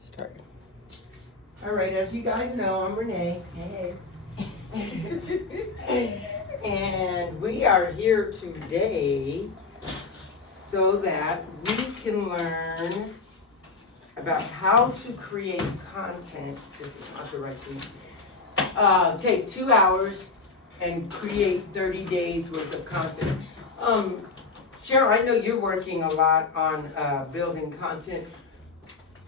Start. All right, as you guys know, I'm Renee. Hey. And we are here today so that we can learn about how to create content. This is not the right thing. Take 2 hours and create 30 days worth of content. Cheryl, I know you're working a lot on building content.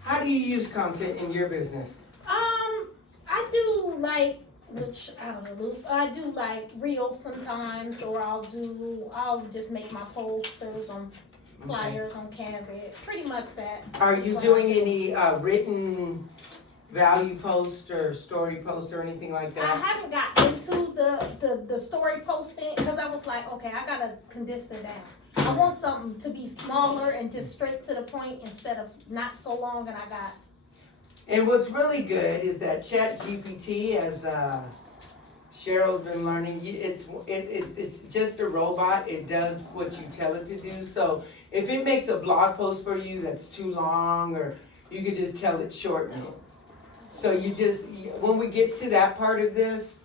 How do you use content in your business? I do like, which I don't know, I do like reels sometimes, or I'll just make my posters on flyers on Canvas, pretty much that. Are you doing any written value posts or story posts or anything like I that? haven't got into the story posting because I was like, okay, I gotta condense it down. I want something to be smaller and just straight to the point instead of not so long. And I got. And what's really good is that ChatGPT, as Cheryl's been learning, it's just a robot. It does what you tell it to do. So if it makes a blog post for you that's too long, or you could just tell it shorten it. So when we get to that part of this,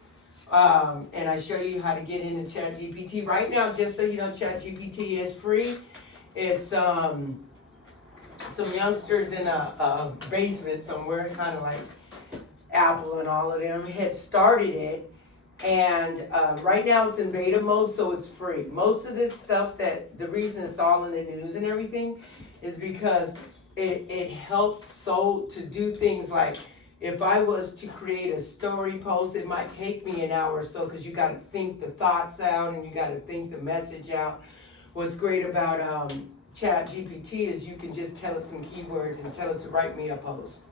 and I show you how to get into ChatGPT. Right now, just so you know, ChatGPT is free. It's some youngsters in a basement somewhere, kind of like Apple and all of them, had started it. And right now it's in beta mode, so it's free. Most of this stuff, the reason it's all in the news and everything is because it helps to do things like, if I was to create a story post, it might take me an hour or so because you got to think the thoughts out and you got to think the message out. What's great about ChatGPT is you can just tell it some keywords and tell it to write me a post,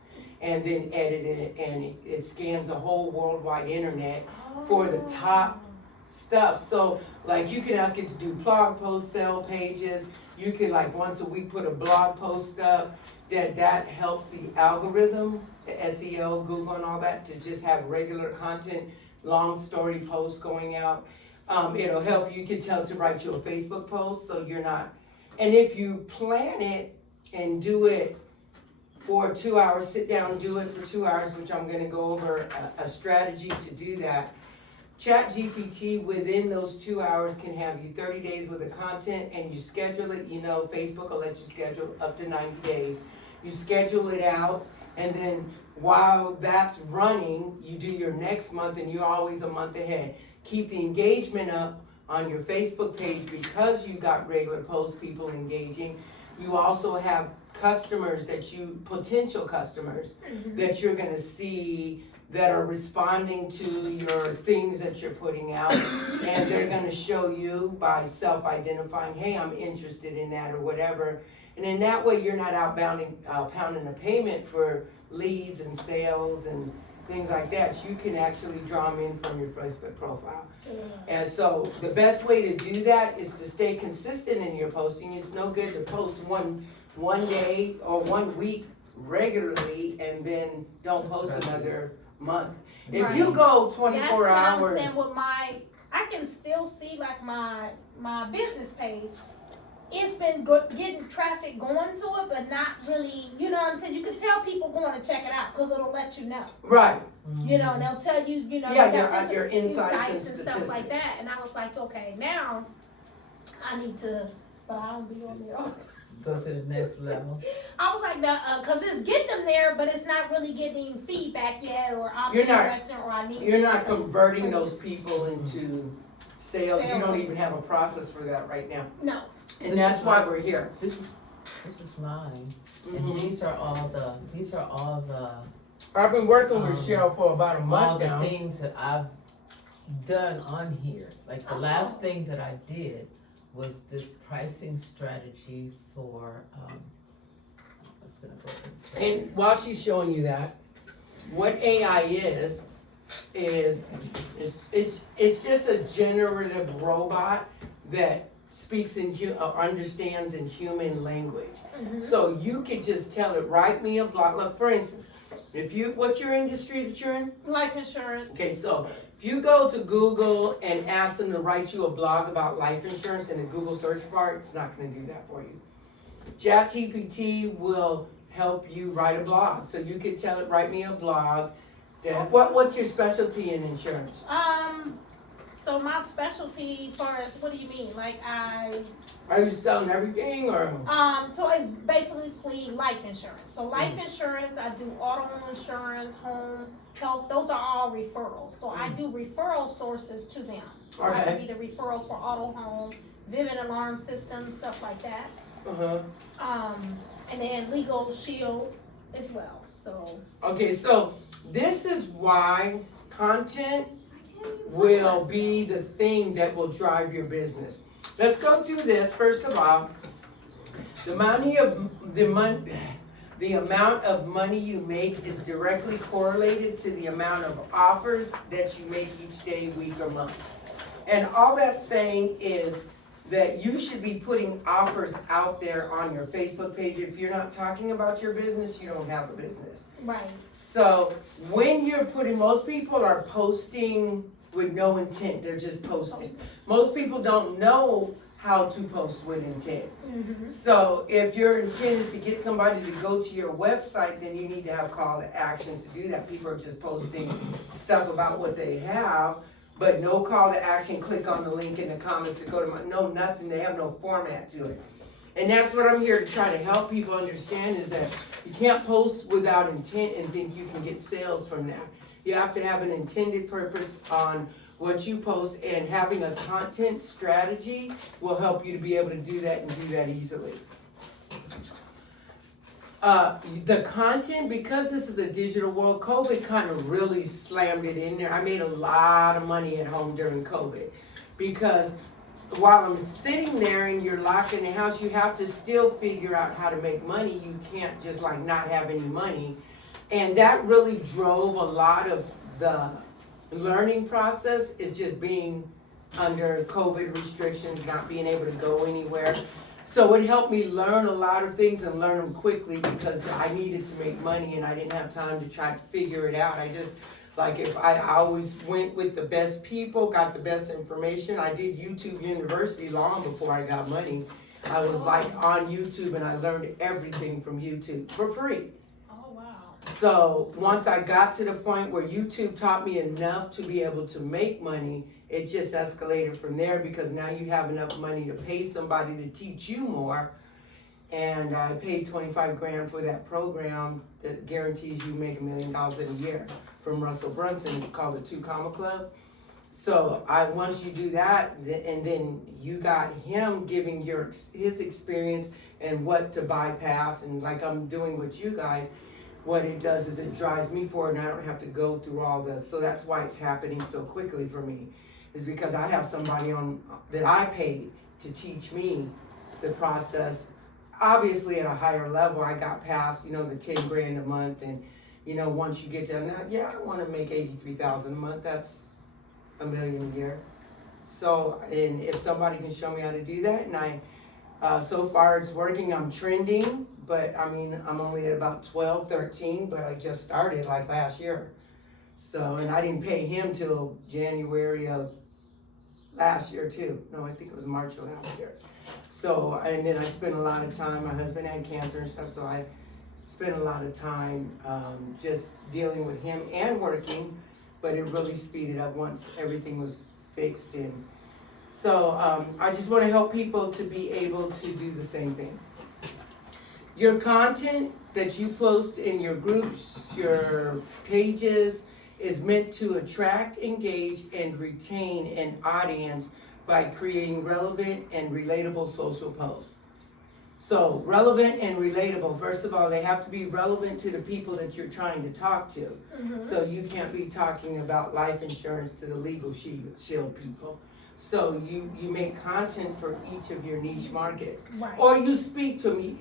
and then edit it, and it scans the whole worldwide internet for the top stuff. So like you can ask it to do blog posts, sell pages. You can like once a week put a blog post up. That helps the algorithm, the SEO, Google and all that, to just have regular content, long story posts going out. It'll help you. You can tell it to write you a Facebook post, so you're not. And if you plan it and do it for 2 hours, sit down and do it for 2 hours, which I'm going to go over a strategy to do that. ChatGPT within those 2 hours can have you 30 days worth of content, and you schedule it. You know, Facebook will let you schedule up to 90 days. You schedule it out, and then while that's running, you do your next month, and you're always a month ahead. Keep the engagement up on your Facebook page because you got regular post people engaging. You also have customers potential customers that you're gonna see that are responding to your things that you're putting out, and they're gonna show you by self-identifying, hey, I'm interested in that or whatever. And in that way, you're not pounding a payment for leads and sales and things like that. You can actually draw them in from your Facebook profile. And so the best way to do that is to stay consistent in your posting. It's no good to post one day or 1 week regularly and then don't post another month. If you go 24 hours. That's what I'm saying with I can still see like my business page. It's been getting traffic going to it, but not really, you know what I'm saying? You can tell people going to check it out because it'll let you know. Right. You know, they'll tell you, yeah, your insights and stuff like that. And I was like, okay, now I need to, but I don't be on there all the time. Go to the next level. I was like, because it's getting them there, but it's not really getting feedback yet, or I'm interested, or I need. You're not converting those people into sales. You don't even have a process for that right now. No. And that's why we're here. This is mine, and these are all the. I've been working with Cheryl for about a month all now. the things that I've done on here. Like the last thing that I did was this pricing strategy for. What's gonna go? And while she's showing you that, what AI is it's just a generative robot that speaks understands in human language. So you could just tell it, write me a blog. Look, for instance, what's your industry that you're in? Life insurance. Okay, so if you go to Google and ask them to write you a blog about life insurance in the Google search bar, it's not going to do that for you. ChatGPT will help you write a blog. So you could tell it, write me a blog. What's your specialty in insurance? So my specialty, far as what do you mean? Like Are you selling everything or? So it's basically life insurance. So life insurance, I do auto insurance, home, health. Those are all referrals. So I do referral sources to them. So I can be the referral for auto, home, Vivid alarm systems, stuff like that. And then legal shield as well. So. Okay, so this is why content will be the thing that will drive your business. Let's go through this. First of all, the amount of money you make is directly correlated to the amount of offers that you make each day, week, or month. And all that's saying is that you should be putting offers out there on your Facebook page. If you're not talking about your business, you don't have a business. Right. So when you're putting, most people are posting with no intent, they're just posting. Most people don't know how to post with intent. So if your intent is to get somebody to go to your website, then you need to have call to actions to do that. People are just posting stuff about what they have, but no call to action, click on the link in the comments to go to nothing. They have no format to it. And that's what I'm here to try to help people understand, is that you can't post without intent and think you can get sales from that. You have to have an intended purpose on what you post, and having a content strategy will help you to be able to do that and do that easily. The content, because this is a digital world, COVID kind of really slammed it in there. I made a lot of money at home during COVID, because while I'm sitting there and you're locked in the house, you have to still figure out how to make money. You can't just like not have any money. And that really drove a lot of the learning process, is just being under COVID restrictions, not being able to go anywhere. So it helped me learn a lot of things and learn them quickly, because I needed to make money and I didn't have time to try to figure it out. I always went with the best people, got the best information. I did YouTube University long before I got money. I was like on YouTube and I learned everything from YouTube for free. So once I got to the point where YouTube taught me enough to be able to make money, it just escalated from there, because now you have enough money to pay somebody to teach you more. And I paid $25,000 for that program that guarantees you make $1 million in a year from Russell Brunson. It's called the 2 Comma Club. So once you do that, and then you got him giving his experience and what to bypass, and like I'm doing with you guys, what it does is it drives me forward, and I don't have to go through all this. So that's why it's happening so quickly for me, is because I have somebody on that I paid to teach me the process. Obviously at a higher level, I got past, the $10,000 a month, and once you get to that, I want to make $83,000 a month. That's $1 million a year. So, and if somebody can show me how to do that, and so far it's working. I'm trending, but I'm only at about 12, 13, but I just started like last year. So, and I didn't pay him till January of last year too. No, I think it was March of last year. So, and then I spent a lot of time, my husband had cancer and stuff, so I spent a lot of time just dealing with him and working, but it really speeded up once everything was fixed. And so I just want to help people to be able to do the same thing. Your content that you post in your groups, your pages, is meant to attract, engage, and retain an audience by creating relevant and relatable social posts. So relevant and relatable, first of all, they have to be relevant to the people that you're trying to talk to. So you can't be talking about life insurance to the legal shield people. So you make content for each of your niche markets. Right. Or you speak to me,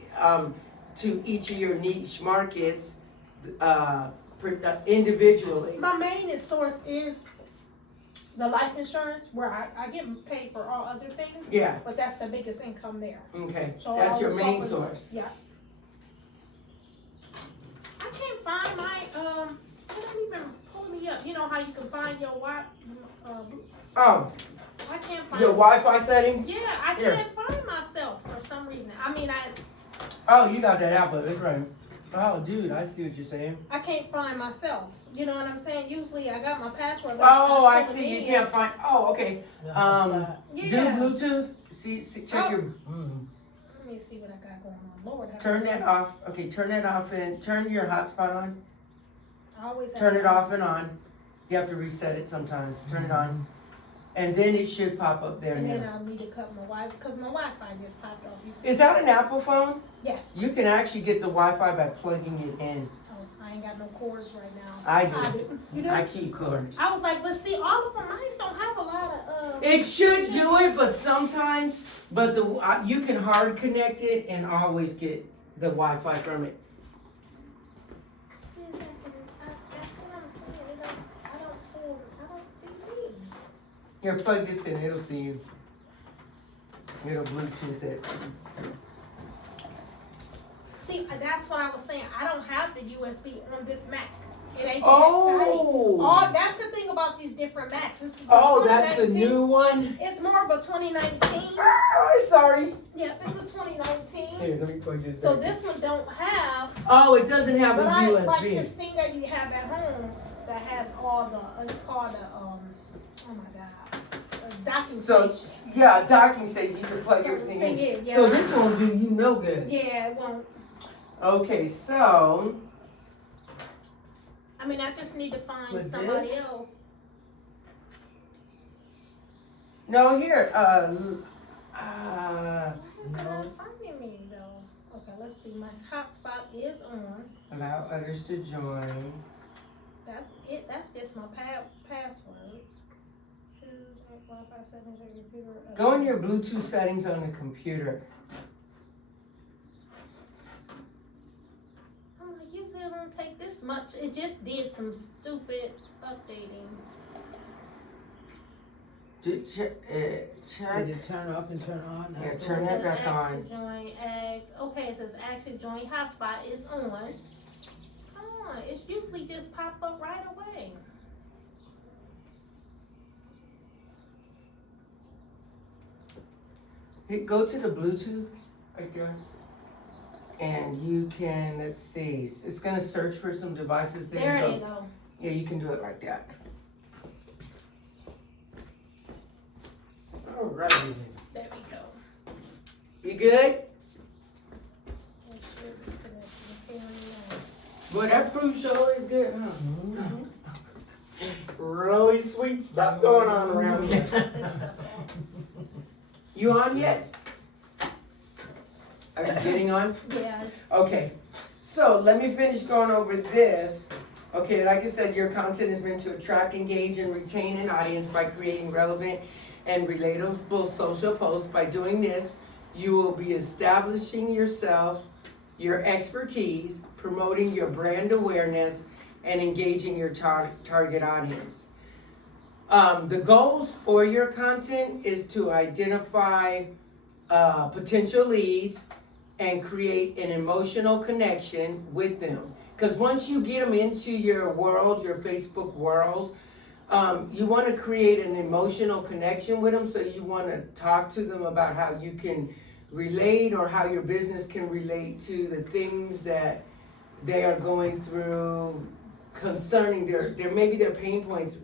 to each of your niche markets individually. My main source is the life insurance, where I get paid for all other things. Yeah. But that's the biggest income there. Okay, So that's your main source. Yeah. I can't find my, it don't even pull me up. You know how you can find your Oh, I can't find your Wi-Fi settings? Yeah, I can't find myself for some reason. Oh, you got that Apple, that's right. Oh, dude, I see what you're saying. I can't find myself. You know what I'm saying? Usually I got my password. but Oh, I it's not see. You pulling can't in. find. Oh, okay. The Um, hotspot. Do Yeah. Bluetooth. Check Oh. your. Let me see what I got going on. Lord, have Turn mercy. that off. Okay, turn that off and turn your hotspot on. I always have Turn it off and on. You have to reset it sometimes. Turn it on, and then it should pop up there And then now. I'll need to cut my Wi-Fi because my Wi-Fi just popped off. You see? Is that an Apple phone? Yes. You can actually get the Wi-Fi by plugging it in. Oh, I ain't got no cords right now. I do. You do? I keep cords. I was like, but see, all of them, mine don't have a lot of. It should do it, but sometimes, you can hard connect it and always get the Wi-Fi from it. That's what I'm saying. I don't see me. Here, plug this in. It'll see you. It'll Bluetooth it. See, that's what I was saying. I don't have the USB on this Mac. It ain't Oh. that's the thing about these different Macs. This is Oh, that's the 2019. new one. It's more of a 2019. Oh, sorry. Yeah, it's a 2019. Here, let me plug this So in. this one don't have. Oh, it doesn't have a But I like USB. this thing that you have at home that has all the. It's called a oh my god, a docking So, station. yeah, docking station. You can plug everything in. Everything in, yeah. So this won't do you no good. Yeah, it won't. Okay, so I mean, I just need to find With somebody this? else. no here. Why is it not finding me though? Okay, let's see. My hotspot is on. Allow others to join. That's it. That's just my password. Choose Wi-Fi settings on your computer. Go in your Bluetooth settings on the computer. I'm like, usually it don't take this much. It just did some stupid updating. Check. Did it turn off and turn on? Yeah, after? turn It that says back ask on. to join. Okay, it says ask to join. Hotspot is on. Come on, it's usually just pop up right away. Hey, go to the Bluetooth right there. And you can, let's see, it's gonna search for some devices. There you go. Yeah, you can do it like that. Alrighty. There we go. You good? It should be connected. Okay, now. Boy, that fruit show is good, huh? Mhm. Really sweet stuff going on around here. This stuff on. You on yet? Are you getting on? Yes. Okay, so let me finish going over this. Okay, like I said, your content is meant to attract, engage, and retain an audience by creating relevant and relatable social posts. By doing this, you will be establishing yourself, your expertise, promoting your brand awareness, and engaging your target audience. The goals for your content is to identify potential leads and create an emotional connection with them. Because once you get them into your world, your Facebook world, you want to create an emotional connection with them. So you want to talk to them about how you can relate or how your business can relate to the things that they are going through concerning their maybe their pain points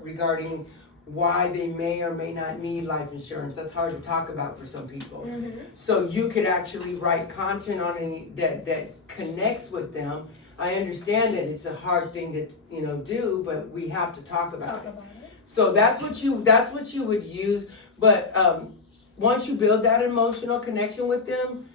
regarding why they may or may not need life insurance. That's hard to talk about for some people. Mm-hmm. So you could actually write content on any that connects with them. I understand that it's a hard thing to do, but we have to talk about it. So that's what you would use. But once you build that emotional connection with them,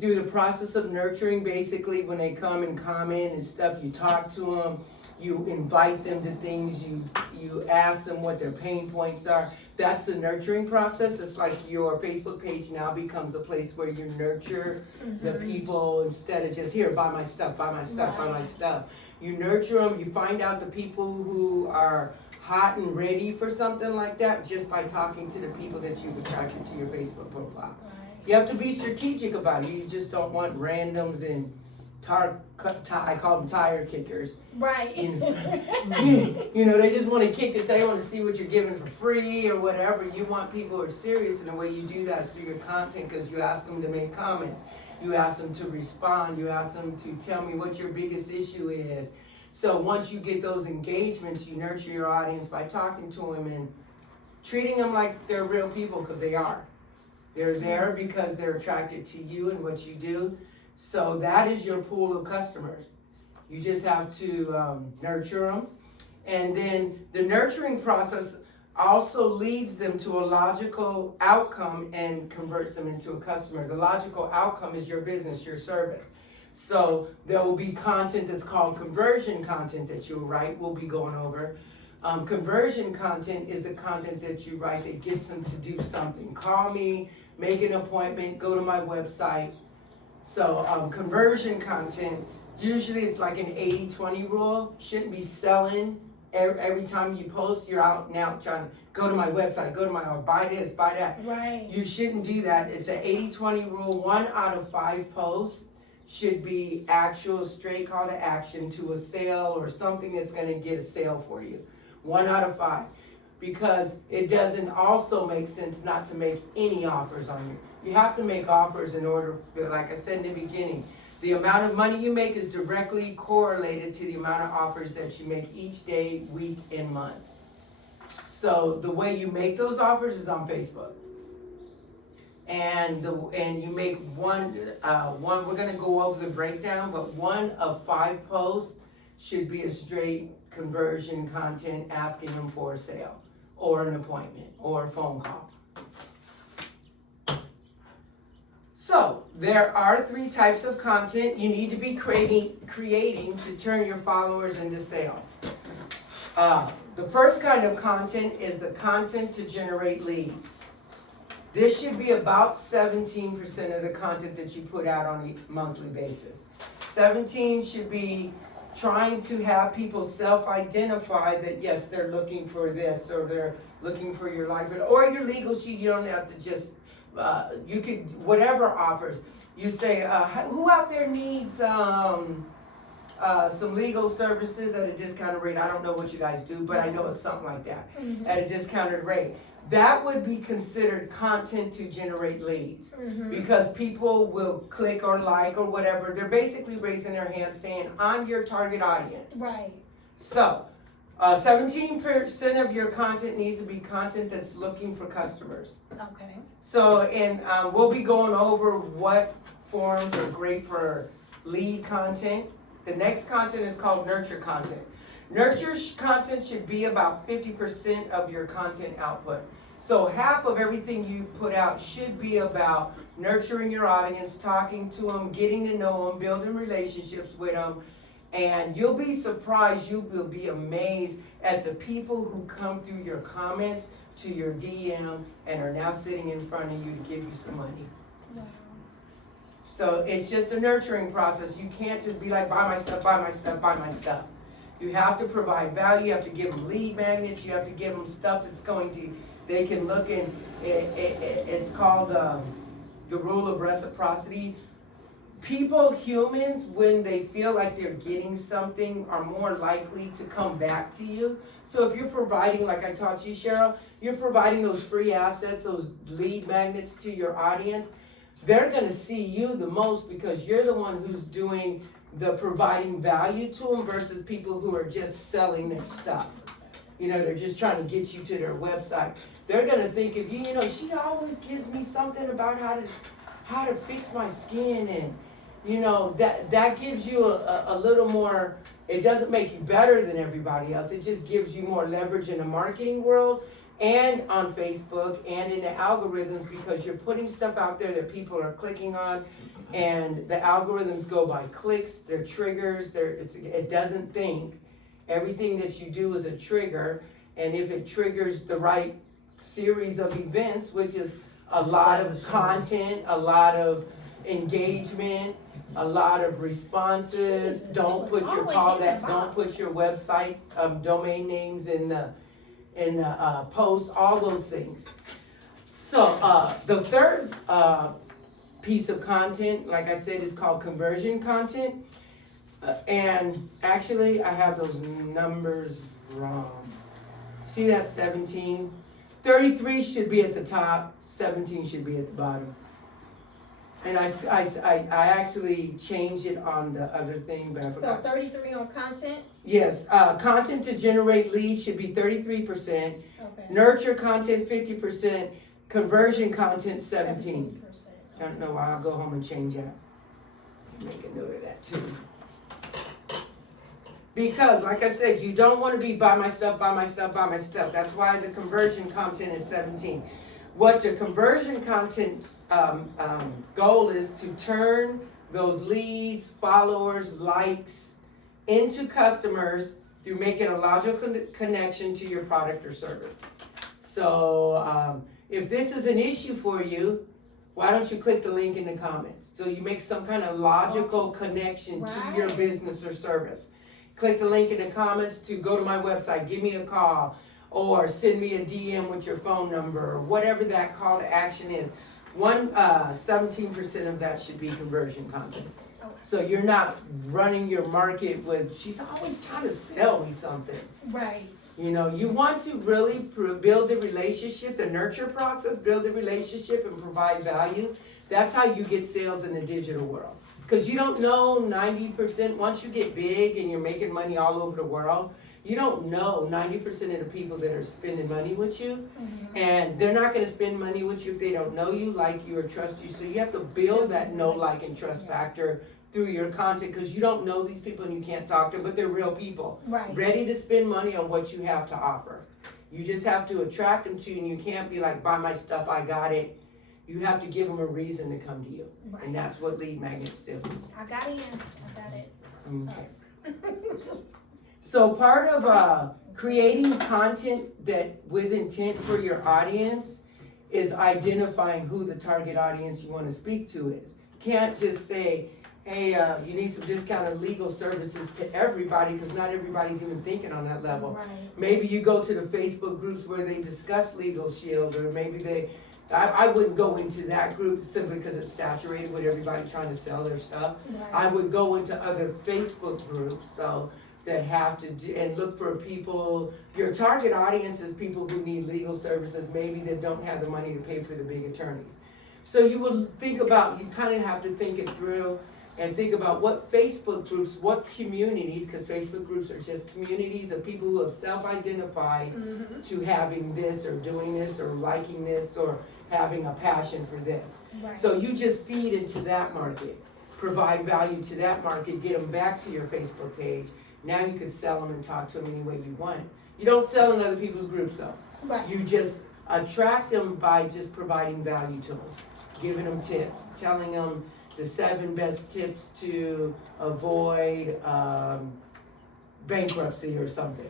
through the process of nurturing, basically when they come and comment and stuff, you talk to them, you invite them to things, you ask them what their pain points are. That's the nurturing process. It's like your Facebook page now becomes a place where you nurture the people instead of just, here, buy my stuff, buy my stuff, buy my stuff. You nurture them, you find out the people who are hot and ready for something like that just by talking to the people that you've attracted to your Facebook profile. You have to be strategic about it. You just don't want randoms and I call them tire kickers. Right. They just want to kick the tire, want to see what you're giving for free or whatever. You want people who are serious, and the way you do that is through your content, because you ask them to make comments. You ask them to respond. You ask them to tell me what your biggest issue is. So once you get those engagements, you nurture your audience by talking to them and treating them like they're real people, because they are. They're there because they're attracted to you and what you do. So that is your pool of customers. You just have to nurture them. And then the nurturing process also leads them to a logical outcome and converts them into a customer. The logical outcome is your business, your service. So there will be content that's called conversion content that you'll write. We'll be going over. Conversion content is the content that you write that gets them to do something. Call me, make an appointment, go to my website. So conversion content, usually it's like an 80-20 rule. Shouldn't be selling every time you post. You're out now trying to go to my website, go to my, buy this, buy that. Right. You shouldn't do that. It's an 80-20 rule. 1 out of 5 posts should be actual straight call to action to a sale or something that's going to get a sale for you. 1 out of 5. Because it doesn't also make sense not to make any offers on you. You have to make offers in order, like I said in the beginning, the amount of money you make is directly correlated to the amount of offers that you make each day, week, and month. So the way you make those offers is on Facebook. And you make one, we're gonna go over the breakdown, but 1 of 5 posts should be a straight conversion content asking them for a sale or an appointment or a phone call. So there are 3 types of content you need to be creating to turn your followers into sales. The first kind of content is the content to generate leads. This should be about 17% of the content that you put out on a monthly basis. 17 should be trying to have people self-identify that yes, they're looking for this, or they're looking for your life, or your legal sheet. You don't have to just, you could, whatever offers. You say, who out there needs some legal services at a discounted rate? I don't know what you guys do, but I know it's something like that, at a discounted rate. That would be considered content to generate leads, because people will click or like or whatever. They're basically raising their hand saying, I'm your target audience. Right. So 17% of your content needs to be content that's looking for customers. Okay. So, and we'll be going over what forms are great for lead content. The next content is called nurture content. Nurture content should be about 50% of your content output. So half of everything you put out should be about nurturing your audience, talking to them, getting to know them, building relationships with them. And you'll be surprised, you will be amazed at the people who come through your comments to your DM and are now sitting in front of you to give you some money. Wow. So it's just a nurturing process. You can't just be like, buy my stuff, buy my stuff, buy my stuff. You have to provide value. You have to give them lead magnets. You have to give them stuff that's going to, they can look in. It's called the rule of reciprocity. People, humans, when they feel like they're getting something, are more likely to come back to you. So if you're providing, like I taught you, Cheryl, you're providing those free assets, those lead magnets to your audience, they're going to see you the most because you're the one who's doing the providing value to them versus people who are just selling their stuff. You know, they're just trying to get you to their website. They're going to think of you, you know, she always gives me something about how to fix my skin, and you know, that gives you a little more. It doesn't make you better than everybody else. It just gives you more leverage in the marketing world and on Facebook and in the algorithms, because you're putting stuff out there that people are clicking on, and the algorithms go by clicks, they're triggers, it doesn't think. Everything that you do is a trigger, and if it triggers the right series of events, which is a lot of content, a lot of engagement, a lot of responses. Jesus, Don't put your don't put your websites domain names in the post, all those things. So the third piece of content, like I said, is called conversion content. And actually, I have those numbers wrong. See that 17? 33 should be at the top, 17 should be at the bottom. And I actually changed it on the other thing, but I So forgot. 33 on content? Yes, content to generate leads should be 33%, Okay. nurture content 50%, conversion content 17. 17%. I don't know why, I'll go home and change that. Make a note of that too. Because, like I said, you don't want to be buy my stuff, buy my stuff, buy my stuff. That's why the conversion content is 17. What the conversion content goal is to turn those leads, followers, likes into customers through making a logical connection to your product or service. So if this is an issue for you, why don't you click the link in the comments? So you make some kind of logical connection to your Right. business or service. Click the link in the comments to go to my website, give me a call, or send me a DM with your phone number, or whatever that call to action is. 17% of that should be conversion content. Okay. So you're not running your market with, she's always trying to sell me something. Right. You know, you want to really build the relationship, the nurture process, build the relationship and provide value. That's how you get sales in the digital world. Because you don't know 90%, once you get big and you're making money all over the world, you don't know 90% of the people that are spending money with you. Mm-hmm. And they're not going to spend money with you if they don't know you, like you, or trust you. So you have to build that know, like, and trust factor through your content, because you don't know these people and you can't talk to them, but they're real people. Right. Ready to spend money on what you have to offer. You just have to attract them to you, and you can't be like, buy my stuff, I got it. You have to give them a reason to come to you. Right. And that's what lead magnets do. I got in. I got it. Okay. So part of creating content that with intent for your audience is identifying who the target audience you want to speak to is. Can't just say, hey, you need some discounted legal services to everybody, because not everybody's even thinking on that level. Right. Maybe you go to the Facebook groups where they discuss Legal Shield, or maybe I wouldn't go into that group simply because it's saturated with everybody trying to sell their stuff. Right. I would go into other Facebook groups though that have to do, and look for people, your target audience is people who need legal services, maybe that don't have the money to pay for the big attorneys. So you would think about, you kind of have to think it through and think about what Facebook groups, what communities, because Facebook groups are just communities of people who have self-identified Mm-hmm. to having this or doing this or liking this or having a passion for this. Right. So you just feed into that market, provide value to that market, get them back to your Facebook page. Now you can sell them and talk to them any way you want. You don't sell in other people's groups though. Right. You just attract them by just providing value to them, giving them tips, telling them the 7 best tips to avoid bankruptcy or something.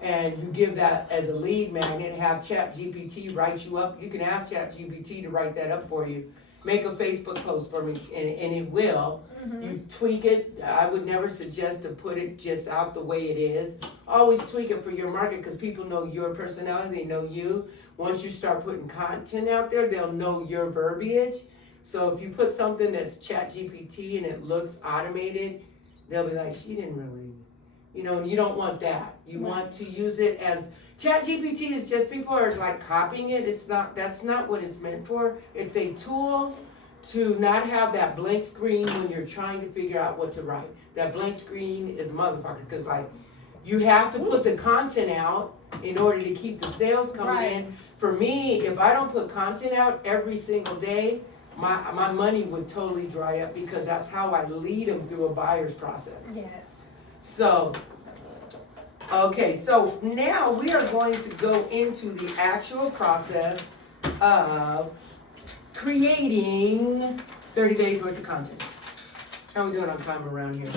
And you give that as a lead magnet, have ChatGPT write you up. You can ask ChatGPT to write that up for you. Make a Facebook post for me, and it will. Mm-hmm. You tweak it. I would never suggest to put it just out the way it is. Always tweak it for your market, because people know your personality, they know you. Once you start putting content out there, they'll know your verbiage. So if you put something that's ChatGPT and it looks automated, they'll be like, she didn't really, and you don't want that. You want to use it as, ChatGPT is just, people are like copying it. That's not what it's meant for. It's a tool to not have that blank screen when you're trying to figure out what to write. That blank screen is a motherfucker, because like, you have to put the content out in order to keep the sales coming in. For me, if I don't put content out every single day, my money would totally dry up, because that's how I lead them through a buyer's process. Yes. So, okay, so now we are going to go into the actual process of creating 30 days worth of content. How are we doing on time around here?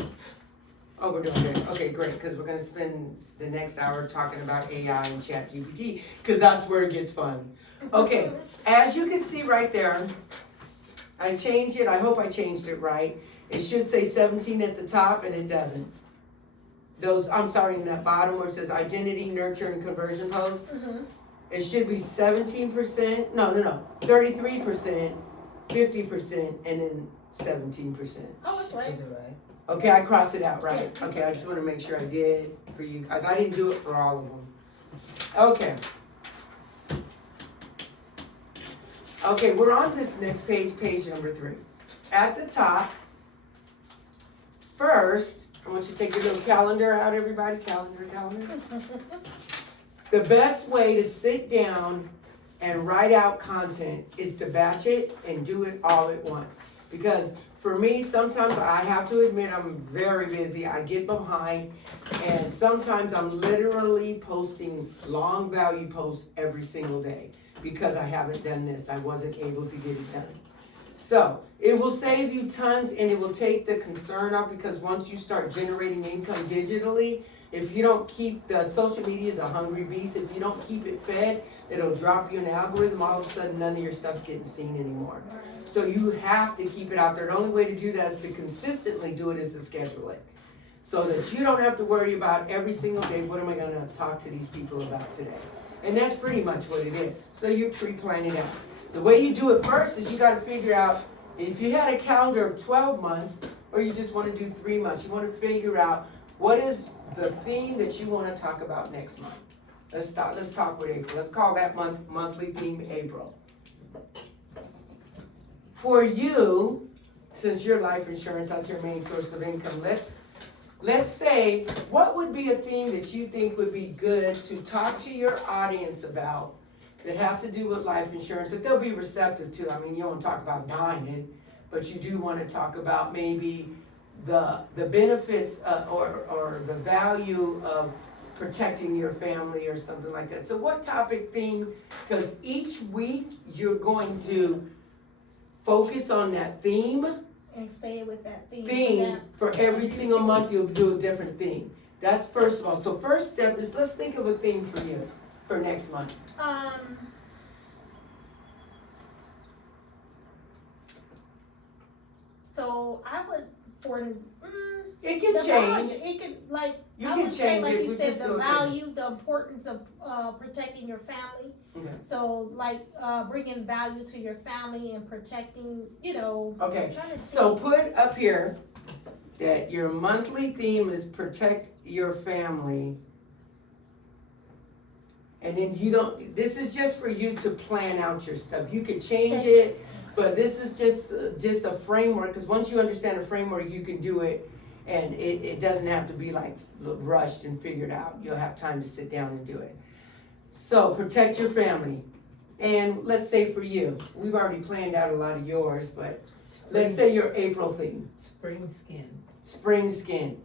Oh, we're doing good. Okay, great, because we're going to spend the next hour talking about AI and ChatGPT, because that's where it gets fun. Okay, as you can see right there, I changed it. I hope I changed it right. It should say 17 at the top, and it doesn't. In that bottom where it says identity, nurture, and conversion posts, Mm-hmm. it should be 17%, 33%, 50%, and then 17%. Oh, that's right. Did it right. Okay, I crossed it out right. Okay, I just want to make sure I did for you guys. I didn't do it for all of them. Okay. Okay, we're on this next page, page number 3. At the top, first, I want you to take your little calendar out, everybody. Calendar. The best way to sit down and write out content is to batch it and do it all at once. Because for me, sometimes I have to admit I'm very busy. I get behind, and sometimes I'm literally posting long value posts every single day because I haven't done this. I wasn't able to get it done. So it will save you tons, and it will take the concern out, because once you start generating income digitally, if you don't keep the social media is a hungry beast. If you don't keep it fed, it'll drop you an algorithm. All of a sudden, none of your stuff's getting seen anymore. So you have to keep it out there. The only way to do that is to consistently do it, is to schedule it, so that you don't have to worry about every single day, what am I going to talk to these people about today? And that's pretty much what it is. So you pre-plan it out. The way you do it first is you got to figure out, if you had a calendar of 12 months, or you just want to do 3 months, you want to figure out what is the theme that you want to talk about next month. Let's talk with April. Let's call that monthly theme April. For you, since your life insurance, that's your main source of income, let's say, what would be a theme that you think would be good to talk to your audience about that has to do with life insurance, that they'll be receptive to? I mean, you don't want to talk about dying, but you do want to talk about maybe the benefits or the value of protecting your family or something like that. So what topic, theme, because each week you're going to focus on that theme And stay with that theme. for every single month. You'll do a different theme. That's first of all. So first step is, let's think of a theme for you for next month. So I would, for It can the change. value, it could, like, You I can would say, change like it. you We said, just the do it. value, the importance of protecting your family. Okay. So, like, bringing value to your family and protecting, Okay. trying to So see- put up here that your monthly theme is protect your family. And then this is just for you to plan out your stuff. You could change it, but this is just a framework, because once you understand a framework, you can do it, and it doesn't have to be like rushed and figured out. You'll have time to sit down and do it. So protect your family. And let's say for you, we've already planned out a lot of yours, but let's say your April theme. Spring skin. Spring skin.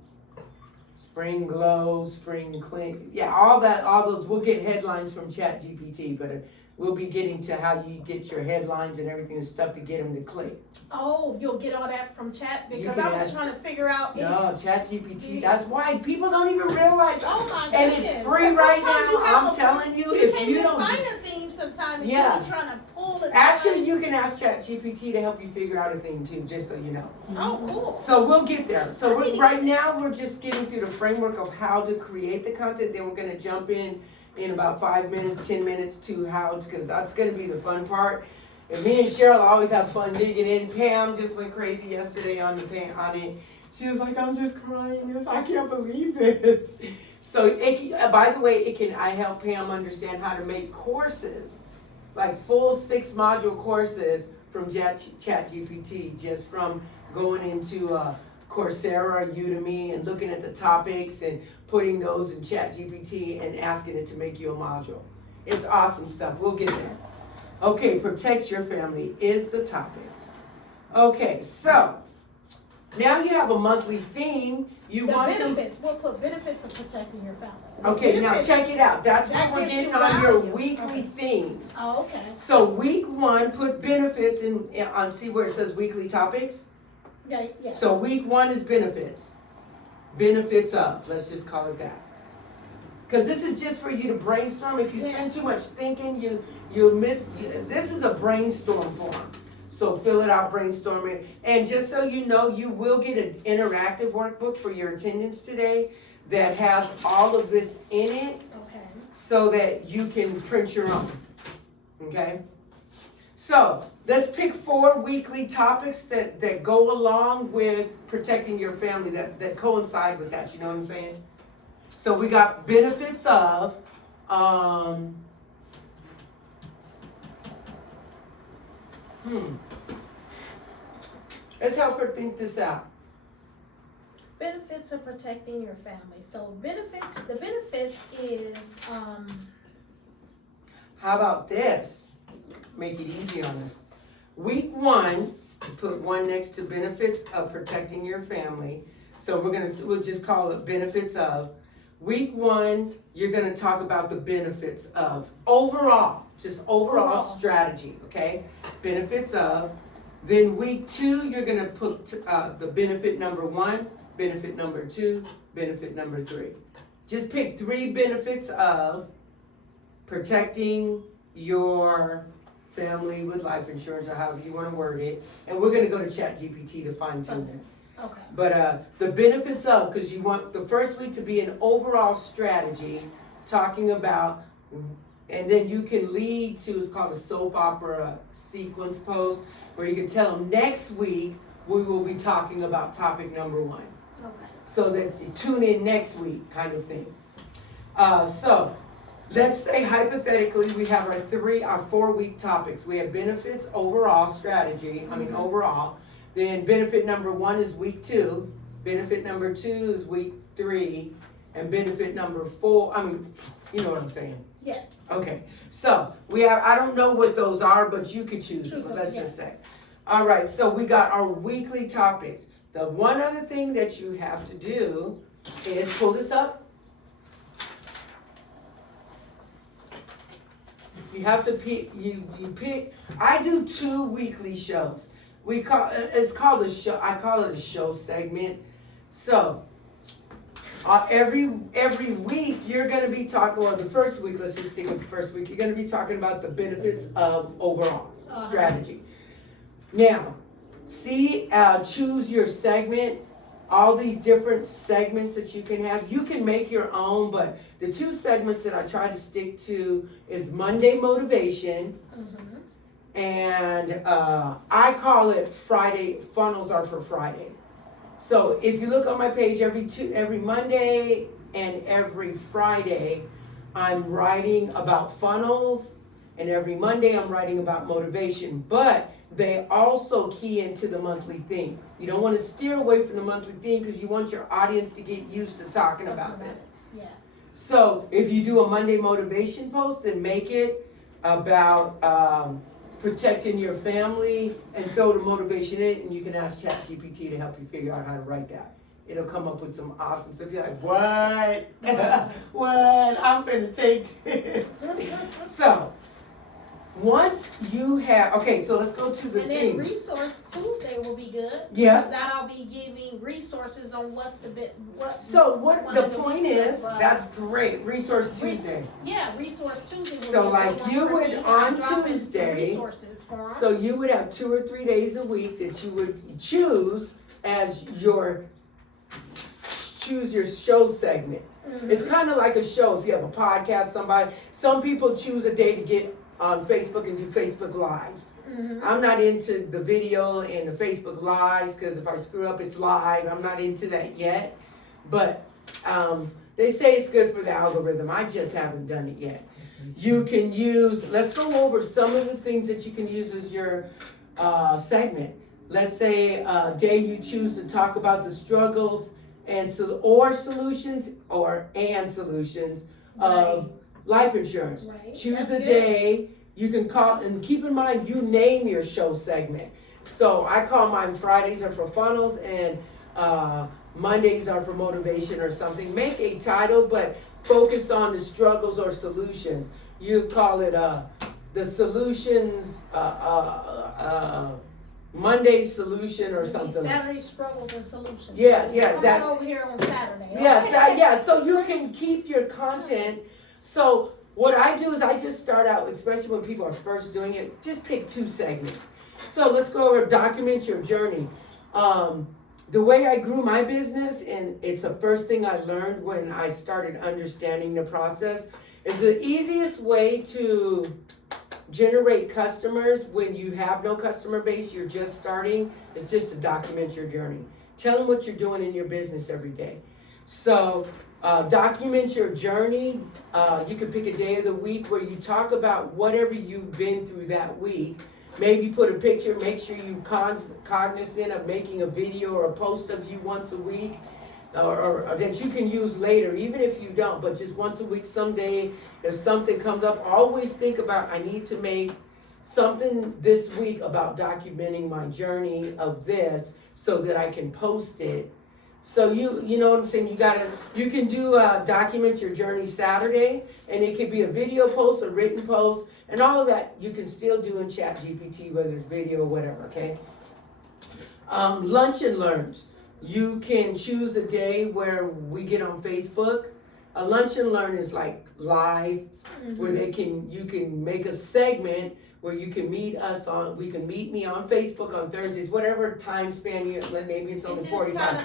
Spring glow, spring clean. Yeah, all those, we'll get headlines from ChatGPT, but we'll be getting to how you get your headlines and everything and stuff to get them to click. Oh, you'll get all that from chat, You because can I was ask- trying to figure out. No, ChatGPT, that's why people don't even realize. Oh my And goodness. it's free But right sometimes you now, have I'm telling you, You if can't you even don't. find a theme sometimes. Yeah. You're trying to pull it. Actually, you can ask ChatGPT to help you figure out a theme too, just so you know. Oh, cool. So we'll get there. So right Really? now, we're just getting through the framework of how to create the content. Then we're gonna jump in about 5 minutes, 10 minutes to how, because that's gonna be the fun part. And me and Cheryl always have fun digging in. Pam just went crazy yesterday on it. She was like, I'm just crying. I can't believe this. So by the way, I help Pam understand how to make courses, like full 6-module courses from ChatGPT, just from going into Coursera, Udemy, and looking at the topics and putting those in ChatGPT and asking it to make you a module. It's awesome stuff. We'll get there. Okay, protect your family is the topic. Okay, so now you have a monthly theme. You The want benefits. We'll put benefits of protecting your family. Okay, now Benefits- check it out. That's That what we're gives getting you on your value. weekly Okay. themes. Oh, okay. So week 1, put benefits on, see where it says weekly topics? Yeah, yes. So week 1 is benefits. Benefits of, let's just call it that. Because this is just for you to brainstorm. If you spend too much thinking, you'll miss. This is a brainstorm form. So fill it out, brainstorm it. And just so you know, you will get an interactive workbook for your attendance today that has all of this in it, Okay. so that you can print your own. Okay? So let's pick 4 weekly topics that go along with protecting your family, that coincide with that. You know what I'm saying? So we got benefits of, Let's help her think this out. Benefits of protecting your family. So the benefits is, How about this? Make it easy on us. Week 1, put 1 next to benefits of protecting your family. So we'll just call it benefits of. Week 1, you're gonna talk about the benefits of overall, just overall strategy, okay? Benefits of. Then week 2, you're gonna put the benefit number 1, benefit number 2, benefit number 3. Just pick 3 benefits of protecting your family with life insurance, or however you want to word it. And we're going to go to ChatGPT to fine tune it. okay. But the benefits of, because you want the first week to be an overall strategy, talking about, and then you can lead to, it's called a soap opera sequence post, where you can tell them next week we will be talking about topic number 1. Okay. So that you tune in next week, kind of thing. So let's say hypothetically we have our 4-week topics. We have benefits, overall strategy, overall. Then benefit number 1 is week 2. Benefit number 2 is week 3. And benefit number 4, you know what I'm saying. Yes. Okay, so we have, I don't know what those are, but you could choose them, let's just say. All right, so we got our weekly topics. The one other thing that you have to do is pull this up. You have to pick, you pick, I do 2 weekly shows. It's called a show, I call it a show segment. So, every week you're going to be talking, well, the first week, let's just stick with the first week, you're going to be talking about the benefits of overall strategy. Now, choose your segment, all these different segments that you can have. You can make your own, but the 2 segments that I try to stick to is Monday motivation, and I call it Friday, funnels are for Friday. So if you look on my page, every Monday and every Friday, I'm writing about funnels, and every Monday I'm writing about motivation, but they also key into the monthly theme. You don't want to steer away from the monthly theme because you want your audience to get used to talking about this. Yeah. So if you do a Monday motivation post, then make it about protecting your family and throw the motivation in it, and you can ask ChatGPT to help you figure out how to write that. It'll come up with some awesome stuff. You're like, what? What? I'm finna take this. So, once you have, okay, so let's go to the And thing. then Resource Tuesday will be good. Yeah. Because that I'll be giving resources on what's the bit, what. So what one the of point weeks is, of, that's great, Resource Tuesday. Yeah, Resource Tuesday. will So be a like good one you for would me. on I'm dropping some Tuesday, resources for 'em. So you would have 2 or 3 days a week that you would choose as choose your show segment. It's kind of like a show. If you have a podcast, some people choose a day to get on Facebook and do Facebook Lives. I'm not into the video and the Facebook Lives because if I screw up, it's live. I'm not into that yet. But they say it's good for the algorithm. I just haven't done it yet. You can use, let's go over some of the things that you can use as your segment. Let's say a day you choose to talk about the struggles and solutions of life insurance. Right. Choose That's a good. day you can call, and keep in mind you name your show segment. So I call mine Fridays are for funnels and Mondays are for motivation or something. Make a title, but focus on the struggles or solutions. You call it the solutions, Monday solution or something. Saturday struggles and solutions. Yeah, Come over here on Saturday. Yes, so you can keep your content. So what I do is I just start out, especially when people are first doing it, just pick 2 segments. So let's go over document your journey. The way I grew my business, and it's the first thing I learned when I started understanding the process, is the easiest way to generate customers when you have no customer base, you're just starting, is just to document your journey. Tell them what you're doing in your business every day. So document your journey. You can pick a day of the week where you talk about whatever you've been through that week. maybe put a picture, make sure you cognizant of making a video or a post of you once a week, or that you can use later, even if you don't, but just once a week, someday, if something comes up, always think about, I need to make something this week about documenting my journey of this so that I can post it. So you know what I'm saying, you can do document your journey Saturday, and it could be a video post, a written post, and all of that you can still do in ChatGPT, whether it's video or whatever, okay? Lunch and learns. You can choose a day where we get on Facebook. A lunch and learn is like live, where you can make a segment where you can meet us on, we can meet me on Facebook on Thursdays, whatever time span maybe it's only 45.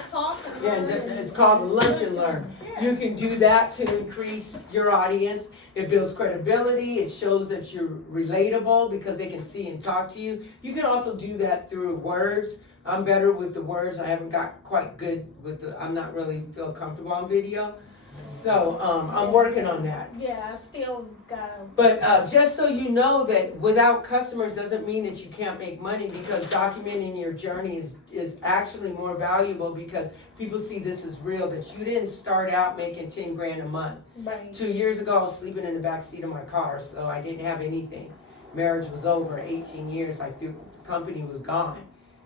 Yeah, it's called a lunch and learn. Yeah. You can do that to increase your audience. It builds credibility. It shows that you're relatable because they can see and talk to you. You can also do that through words. I'm better with the words. I haven't got quite good with I'm not really feel comfortable on video. So I'm working on that. Yeah, I still got. But just so you know that without customers doesn't mean that you can't make money, because documenting your journey is actually more valuable because people see this is real, that you didn't start out making 10 grand a month. Right. 2 years ago, I was sleeping in the back seat of my car, so I didn't have anything. Marriage was over, 18 years, the company was gone.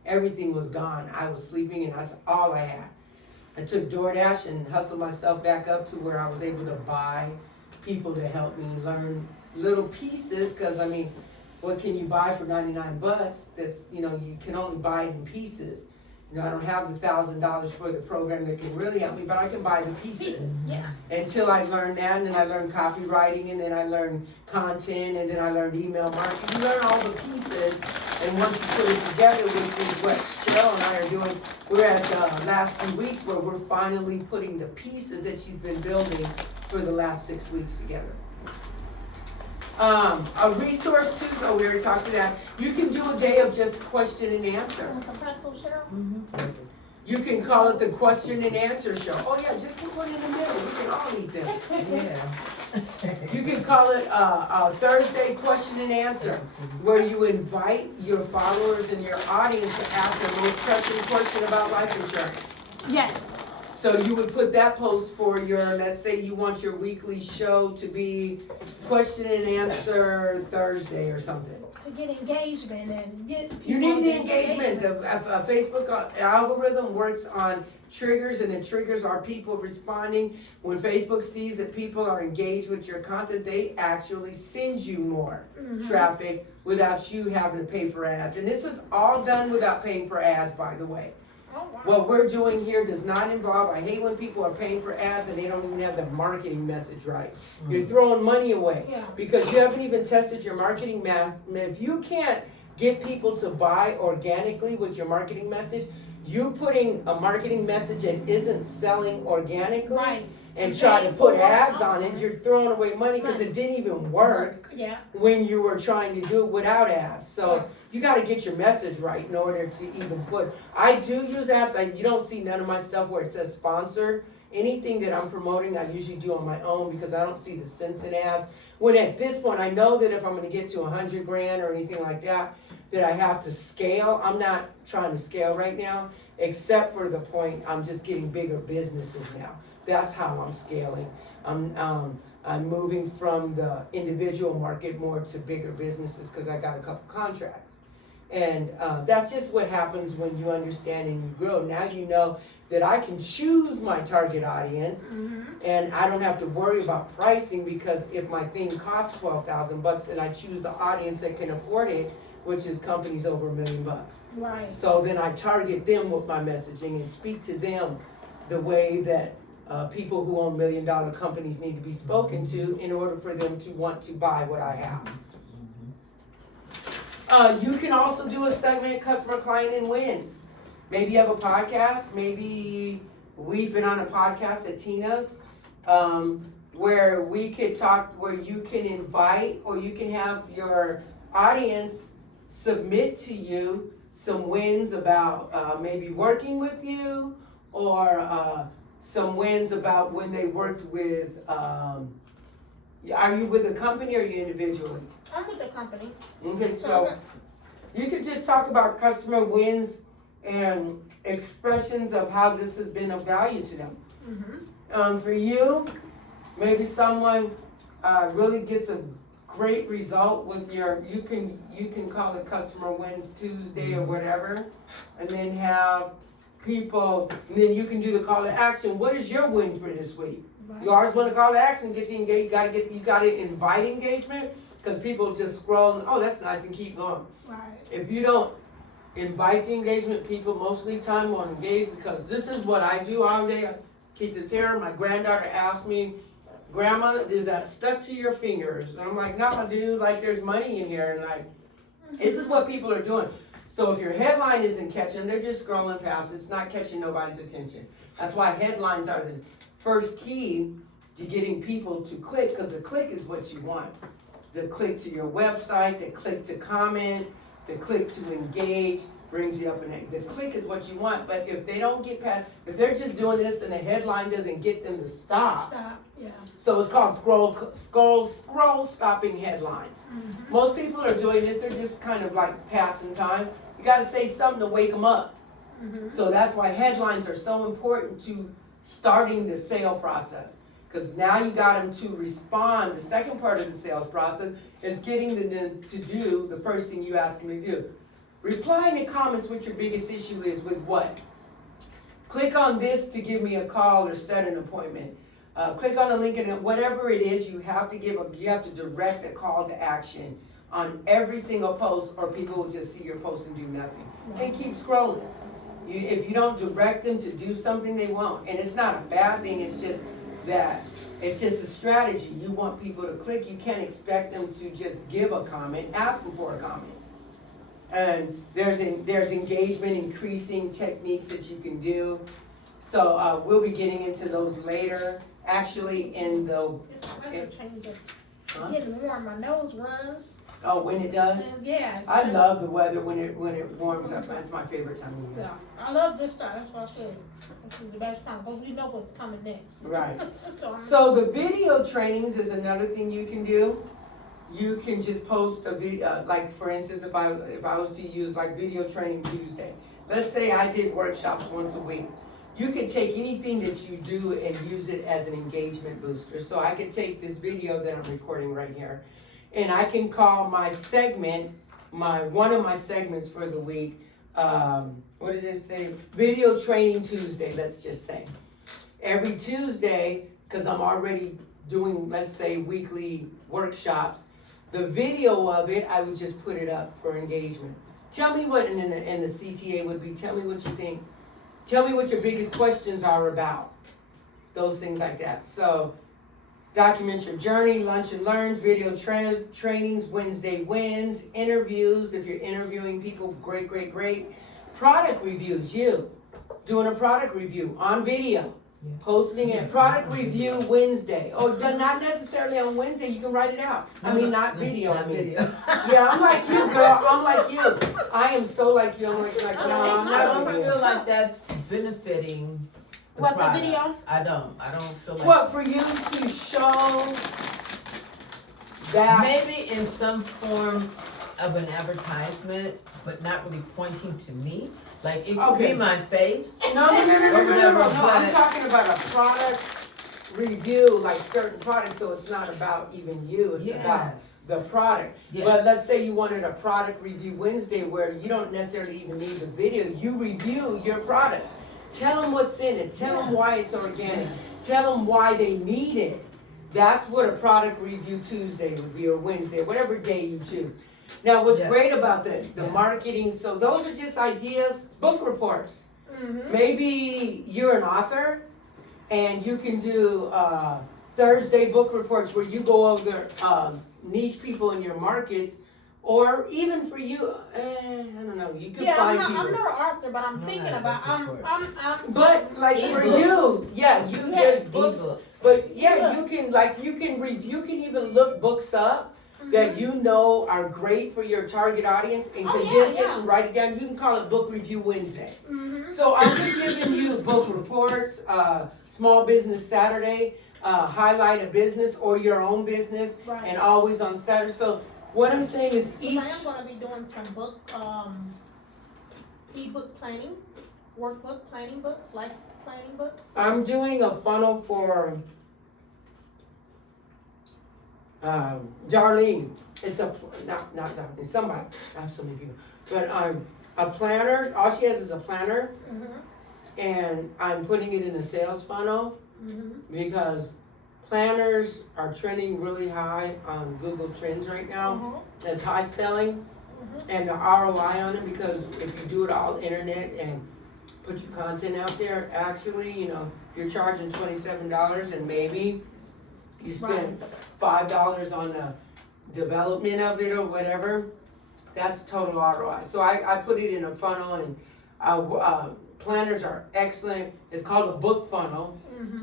Everything was gone. I was sleeping and that's all I had. I took DoorDash and hustled myself back up to where I was able to buy people to help me learn little pieces, because I mean, what can you buy for 99 bucks? That's, you can only buy it in pieces. I don't have the $1,000 for the program that can really help me, but I can buy the pieces. Yeah. Until I learned that, and then I learned copywriting, and then I learned content, and then I learned email marketing. You learn all the pieces, and once you put it together, which is what Cheryl and I are doing, we're at the last few weeks where we're finally putting the pieces that she's been building for the last 6 weeks together. A resource too, so we already talked to that. You can do a day of just question and answer. You can call it the question and answer show. Oh yeah, just put one in the middle. We can all eat them. Yeah. You can call it a Thursday question and answer, where you invite your followers and your audience to ask a most pressing question about life insurance. Yes. So you would put that post for let's say you want your weekly show to be question and answer Thursday or something. To get engagement and get people. You need the engagement. The Facebook algorithm works on triggers, and the triggers are people responding. When Facebook sees that people are engaged with your content, they actually send you more traffic without you having to pay for ads. And this is all done without paying for ads, by the way. Oh, wow. What we're doing here does not involve, I hate when people are paying for ads and they don't even have the marketing message right. You're throwing money away because you haven't even tested your marketing If you can't get people to buy organically with your marketing message, you putting a marketing message that isn't selling organically and try to put ads on it, you're throwing away money because it didn't even work when you were trying to do it without ads. So you got to get your message right in order to even put. I do use ads. You don't see none of my stuff where it says sponsor. Anything that I'm promoting, I usually do on my own because I don't see the sense in ads. When at this point, I know that if I'm going to get to 100 grand or anything like that, that I have to scale. I'm not trying to scale right now, except for the point I'm just getting bigger businesses now. That's how I'm scaling. I'm moving from the individual market more to bigger businesses because I got a couple contracts. And that's just what happens when you understand and you grow. Now you know that I can choose my target audience, and I don't have to worry about pricing, because if my thing costs $12,000 and I choose the audience that can afford it, which is companies over $1 million. Right. So then I target them with my messaging and speak to them the way that people who own $1 million companies need to be spoken to in order for them to want to buy what I have. You can also do a segment, customer, client, and wins. Maybe you have a podcast. Maybe we've been on a podcast at Tina's, where we could talk, where you can invite, or you can have your audience submit to you some wins about maybe working with you, or some wins about when they worked with, are you with a company or are you individually? I'm with the company. Okay, so You could just talk about customer wins and expressions of how this has been of value to them. For you, maybe someone really gets a great result with you can call it Customer Wins Tuesday or whatever, and then have people, and then you can do the call to action. What is your win for this week? Right. You always want to call to action, get the engage. You gotta invite engagement, because people just scroll and, oh, that's nice, and keep going. Right. If you don't invite the engagement, people most of the time won't engage, because this is what I do all day. I keep this hair. My granddaughter asked me, Grandma, is that stuck to your fingers? And I'm like, no, dude, like there's money in here, and like, this is what people are doing. So if your headline isn't catching, they're just scrolling past. It's not catching nobody's attention. That's why headlines are the first key to getting people to click, because the click is what you want. The click to your website, the click to comment, the click to engage brings you up in it. The click is what you want, but if they don't get past, if they're just doing this and the headline doesn't get them to stop. Yeah. So it's called scroll stopping headlines. Most people are doing this, they're just kind of like passing time. You gotta say something to wake them up. So that's why headlines are so important to starting the sale process. Because now you got them to respond. The second part of the sales process is getting them to do the first thing you ask them to do. Reply in the comments what your biggest issue is with what. Click on this to give me a call or set an appointment. Click on the link in it. Whatever it is, you have to direct a call to action on every single post, or people will just see your post and do nothing. And keep scrolling. If you don't direct them to do something, they won't. And it's not a bad thing, it's just a strategy. You want people to click. You can't expect them to just give a comment. Ask them for a comment. And there's engagement increasing techniques that you can do. So we'll be getting into those later. Actually, in the It's getting warm. My nose runs. oh, when it does. Yeah. I love the weather when it warms up. That's my favorite time of year. Yeah, I love this time. That's why I said this is the best time, because we know what's coming next. Right. So So the video trainings is another thing you can do. You can just post a video, like for instance, if I was to use like video training Tuesday. Let's say I did workshops once a week. You can take anything that you do and use it as an engagement booster. So I could take this video that I'm recording right here, and I can call my segment, one of my segments for the week, what did it say? Video Training Tuesday, let's just say. Every Tuesday, because I'm already doing, let's say, weekly workshops, the video of it, I would just put it up for engagement. Tell me what, and the CTA would be, tell me what you think. Tell me what your biggest questions are about. Those things like that. So, document your journey, lunch and learns, video trainings, Wednesday wins, interviews. If you're interviewing people, great, great, great. Product reviews, you doing a product review on video, posting it. Product review Wednesday. Oh, not necessarily on Wednesday. You can write it out. Not video. Not video. Yeah, I'm like you, girl. I'm like you. I am so like you. I'm like no, I'm I not don't video. feel like that's benefiting the What, the products. video? I don't feel like. What, for you to show that? Maybe in some form of an advertisement, but not really pointing to me. Like it could Okay. be my face. No, I'm talking about a product review, like certain products, so it's not about even you, it's about the product. Yes. But let's say you wanted a product review Wednesday where you don't necessarily even need the video, you review your products. Tell them what's in it, tell them why it's organic, tell them why they need it. That's what a product review Tuesday would be, or Wednesday, whatever day you choose. Now, what's great about the marketing, so those are just ideas, book reports. Maybe you're an author and you can do Thursday book reports where you go over niche people in your markets, or even for you, I don't know, you can find people. I'm not an author, but I'm thinking about, But like for you, there's books, but you can even look books up that you know are great for your target audience and condense it and write it down. You can call it Book Review Wednesday. So I'm just giving you book reports, Small Business Saturday, highlight a business or your own business, and always on Saturday. So what I'm saying is I each, am gonna be doing some book, ebook planning, workbook planning books, life planning books. I'm doing a funnel for Darlene. It's not Darlene, somebody. I have so many people. But a planner, all she has is a planner, and I'm putting it in a sales funnel because planners are trending really high on Google Trends right now. It's high selling, and the ROI on it, because if you do it all internet and put your content out there, actually, you know, you're charging $27 and maybe you spend $5 on the development of it or whatever, that's total ROI. So I put it in a funnel, and planners are excellent. It's called a book funnel.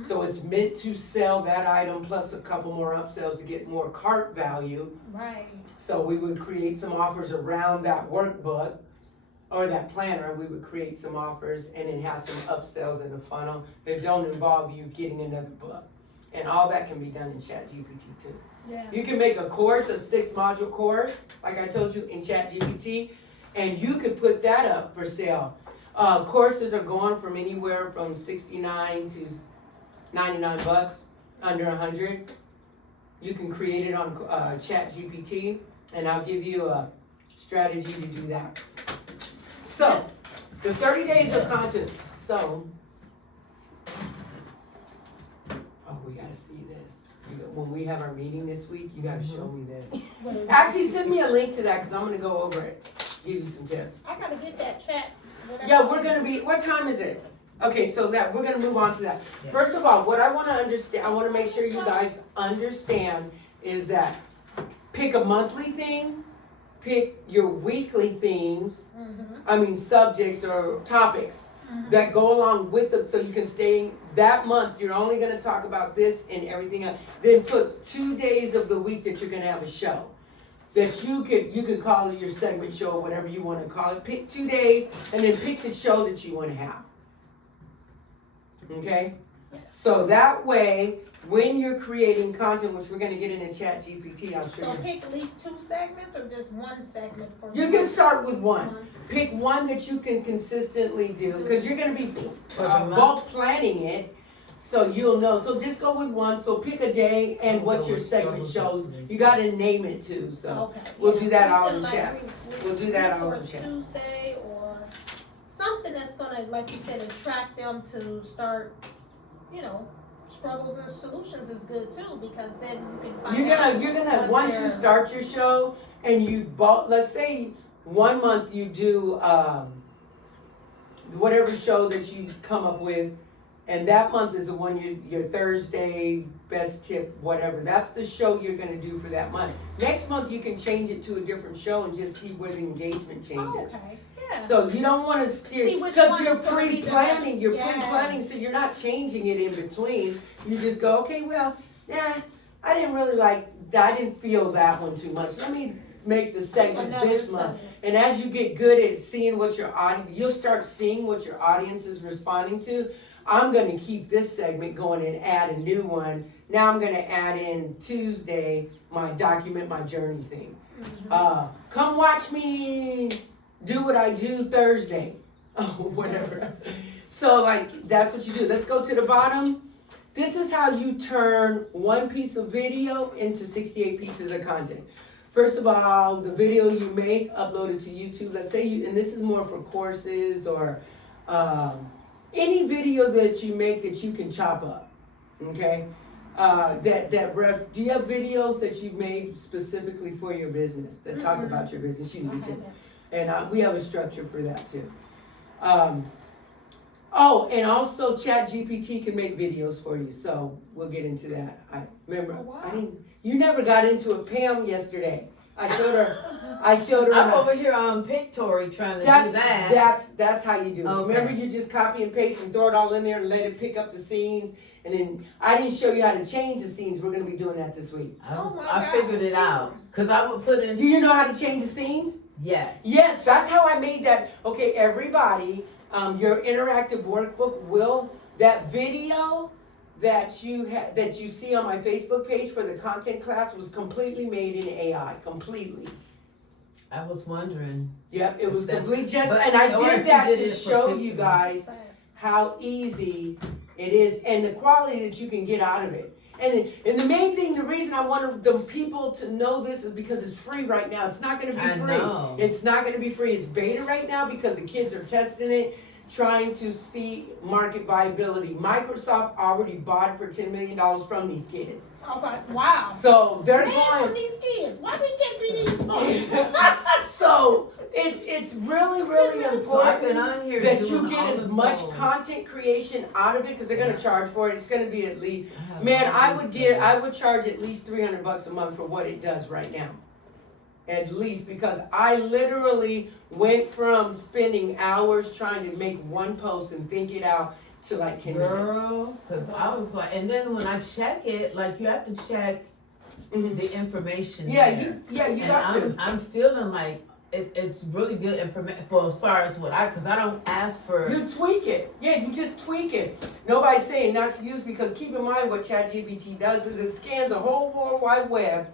So it's meant to sell that item plus a couple more upsells to get more cart value. Right. So we would create some offers around that workbook or that planner. We would create some offers and then have some upsells in the funnel that don't involve you getting another book. And all that can be done in ChatGPT too. Yeah. You can make a course, a 6-module course, like I told you, in ChatGPT, and you could put that up for sale. Courses are going from anywhere from $69 to $99, under $100. You can create it on ChatGPT, and I'll give you a strategy to do that. So, the 30 days of content. So, we gotta see this. When we have our meeting this week, you gotta show me this. Actually, send me a link to that, because I'm gonna go over it, give you some tips. I gotta get that chat. Yeah, we're gonna be, what time is it? Okay, so that, we're gonna move on to that. Yeah. First of all, what I wanna understand, I wanna make sure you guys understand is that pick a monthly theme, pick your weekly themes, subjects or topics that go along with it, so you can stay, that month, you're only gonna talk about this and everything else. Then put 2 days of the week that you're gonna have a show. That you could call it your segment show or whatever you wanna call it. Pick 2 days and then pick the show that you wanna have. Okay? So that way, when you're creating content, which we're gonna get into ChatGPT, I'll show So you. pick at least 2 segments or just 1 segment for You can start with one. Pick one that you can consistently do, because you're gonna be bulk planning it, so you'll know. So just go with one. So pick a day and what your segment shows. You gotta name it too. So Okay. we'll do that all in Something chat. like We'll do that all in Resource chat. Tuesday, or something that's gonna, like you said, attract them to start, struggles and solutions is good too, because then you can find out. You're gonna what once you their- start your show and you let's say 1 month you do whatever show that you come up with, and that month is the one your Thursday best tip, whatever. That's the show you're gonna do for that month. Next month you can change it to a different show and just see where the engagement changes. Okay, yeah. So you don't want to steer, See which because one you're is gonna be the pre-planning. best. You're Yes. pre-planning, so you're not changing it in between. You just go, okay, well, I didn't really I didn't feel that one too much. Let me make the segment Another this month. subject. And as you get good at seeing what your audience, you'll start seeing what your audience is responding to. I'm gonna keep this segment going and add a new one. Now I'm gonna add in Tuesday, my document my journey thing. Come watch me do what I do Thursday. Oh, whatever. So that's what you do. Let's go to the bottom. This is how you turn one piece of video into 68 pieces of content. First of all, the video you make, upload it to YouTube. Let's say and this is more for courses or any video that you make that you can chop up. Okay? Do you have videos that you've made specifically for your business that talk about your business? You need to. And we have a structure for that too. And also ChatGPT can make videos for you, so we'll get into that. I remember, you never got into it, Pam, yesterday. I showed her. I'm over here on Pictory trying to do that. That's how you do it. Okay. Remember, you just copy and paste and throw it all in there and let it pick up the scenes. And then I didn't show you how to change the scenes. We're gonna be doing that this week. I figured it out, because I would put in. Do you know how to change the scenes? Yes. Yes, that's how I made that. Okay, everybody, your interactive workbook that video that you see on my Facebook page for the content class was completely made in AI, completely. I was wondering. Yep, it was That- complete just, but- and I or if did you that did to it for show you pictures. guys how easy it is and the quality that you can get out of it. And the main thing, the reason I wanted the people to know this is because it's free right now. It's not going to be I free. know. It's not going to be free. It's beta right now because the kids are testing it, trying to see market viability. Microsoft already bought it for $10 million from these kids. Okay, wow. So they're Man, going. on these kids, why we can't be these folks? So it's really, really So I've been important on here that doing you get all as of much those. content creation out of it because they're gonna charge for it. It's gonna be at least, I have man, all these I would charge at least $300 a month for what it does right now. At least, because I literally went from spending hours trying to make one post and think it out to like 10 minutes. Girl, because I was like, and then when I check it, like you have to check Mhm. the information Yeah, there. you And got to. I'm feeling like it's really good information for as far as because I don't ask for. You tweak it. Yeah, you just tweak it. Nobody's saying not to use because keep in mind what ChatGPT does is it scans a whole World Wide Web.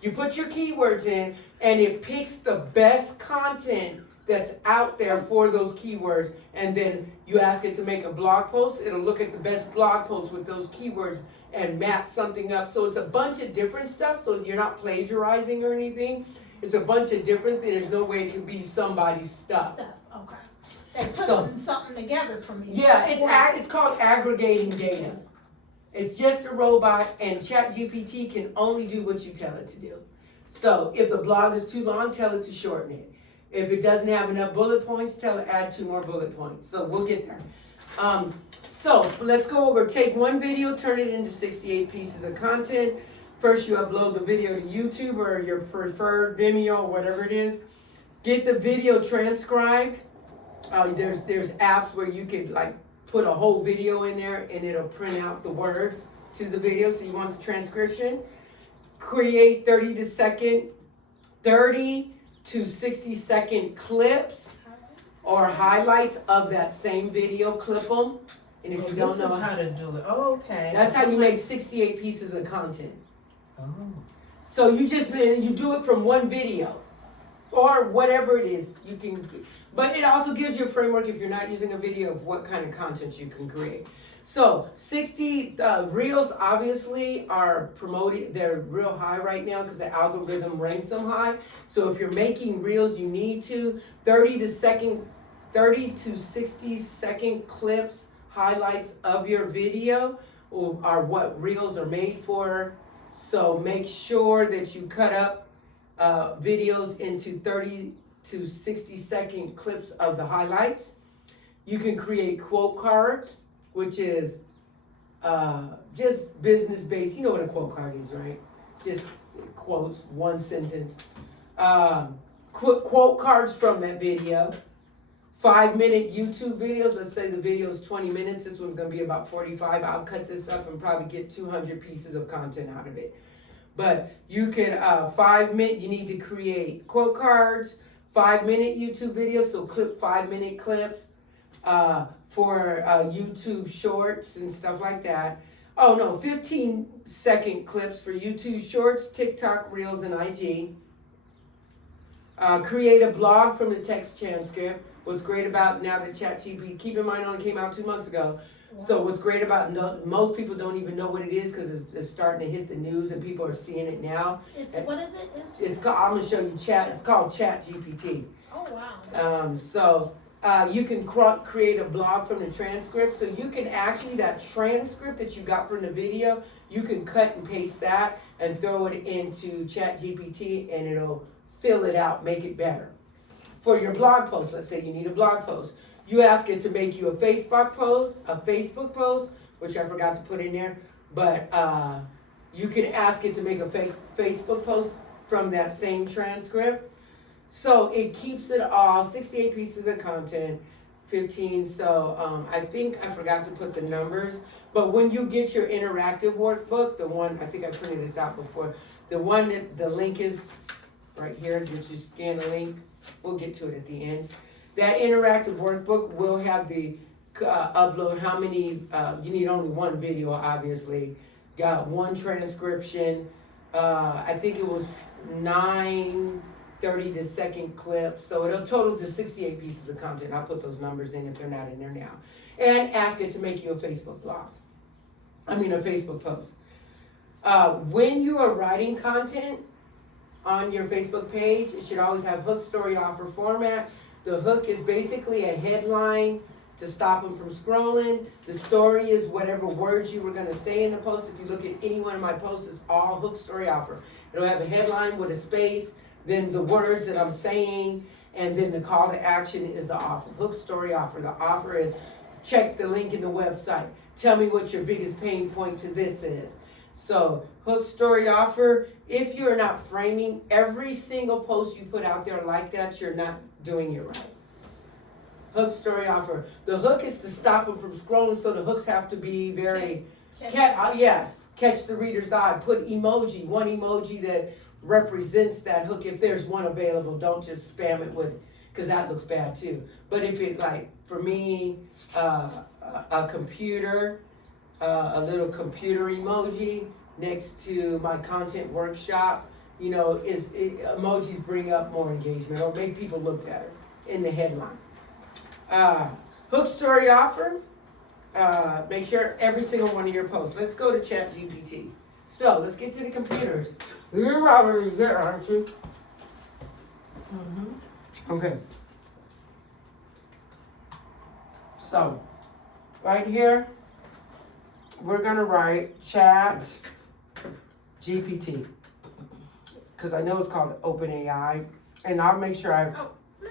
You put your keywords in and it picks the best content that's out there for those keywords. And then you ask it to make a blog post. It'll look at the best blog post with those keywords and match something up. So it's a bunch of different stuff. So you're not plagiarizing or anything. It's a bunch of different things. There's no way it can be somebody's stuff. Okay. They So- putting something together for me. Yeah, it's called aggregating data. It's just a robot, and ChatGPT can only do what you tell it to do. So if the blog is too long, tell it to shorten it. If it doesn't have enough bullet points, tell it add 2 more bullet points. So we'll get there. So let's go over. Take one video, turn it into 68 pieces of content. First, you upload the video to YouTube or your preferred Vimeo, whatever it is. Get the video transcribed. There's apps where you could like put a whole video in there and it'll print out the words to the video. So you want the transcription. Create 30 to 60 second clips or highlights of that same video. Clip them. And if you This don't know is how to do it. Oh, okay. that's how you make 68 pieces of content. Oh. So you do it from one video or whatever it is you can, but it also gives you a framework if you're not using a video of what kind of content you can create. So 60 reels obviously are promoted, they're real high right now because the algorithm ranks them high. So if you're making reels, you need to 30 to 60 second clips, highlights of your video are what reels are made for. So make sure that you cut up videos into 30 to 60 second clips of the highlights. You can create quote cards, which is just business based. You know what a quote card is, right? Just quotes, one sentence. Quote cards from that video. 5-minute YouTube videos. Let's say the video is 20 minutes. This one's going to be about 45. I'll cut this up and probably get 200 pieces of content out of it. But you can, 5-minute, you need to create quote cards, 5-minute YouTube videos. So clip 5-minute clips for YouTube shorts and stuff like that. Oh no, 15-second clips for YouTube shorts, TikTok, Reels, and IG. Create a blog from the text transcript. What's great about now that ChatGPT, keep in mind, only came out 2 months ago. Wow. So what's great about most people don't even know what it is because it's starting to hit the news and people are seeing it now. What is it? It's called, I'm gonna show you It's called ChatGPT. Oh wow. So you can create a blog from the transcript. So you can actually, that transcript that you got from the video, you can cut and paste that and throw it into ChatGPT and it'll fill it out, make it better. For your blog post, let's say you need a blog post. You ask it to make you a Facebook post, which I forgot to put in there, but you can ask it to make a Facebook post from that same transcript. So it keeps it all, 68 pieces of content, 15, so I think I forgot to put the numbers, but when you get your interactive workbook, the one, I think I printed this out before, the one that the link is right here, that you scan the link, we'll get to it at the end. That interactive workbook will have the upload how many, you need only one video, obviously. Got one transcription. I think it was 9 30-second clips. So it'll total to 68 pieces of content. I'll put those numbers in if they're not in there now. And ask it to make you a Facebook blog. A Facebook post. When you are writing content on your Facebook page, it should always have hook, story, offer format. The hook is basically a headline to stop them from scrolling. The story is whatever words you were going to say in the post. If you look at any one of my posts, it's all hook, story, offer. It'll have a headline with a space, then the words that I'm saying, and then the call to action is the offer. Hook, story, offer. The offer is check the link in the website. Tell me what your biggest pain point to this is. So, hook, story, offer. If you're not framing every single post you put out there like that, you're not doing it right. Hook, story, offer. The hook is to stop them from scrolling, so the hooks have to be very, catch the reader's eye. Put emoji, one emoji that represents that hook. If there's one available, don't just spam it with, because that looks bad too. But if it, like, for me, a computer, a little computer emoji next to my content workshop, emojis bring up more engagement or make people look better in the headline. Hook, story, offer. Make sure every single one of your posts. Let's go to ChatGPT. So let's get to the computers. You're already there, aren't you? Mm-hmm. Okay. So right here, we're gonna write ChatGPT because I know it's called OpenAI, and I'll make sure I. Oh, no,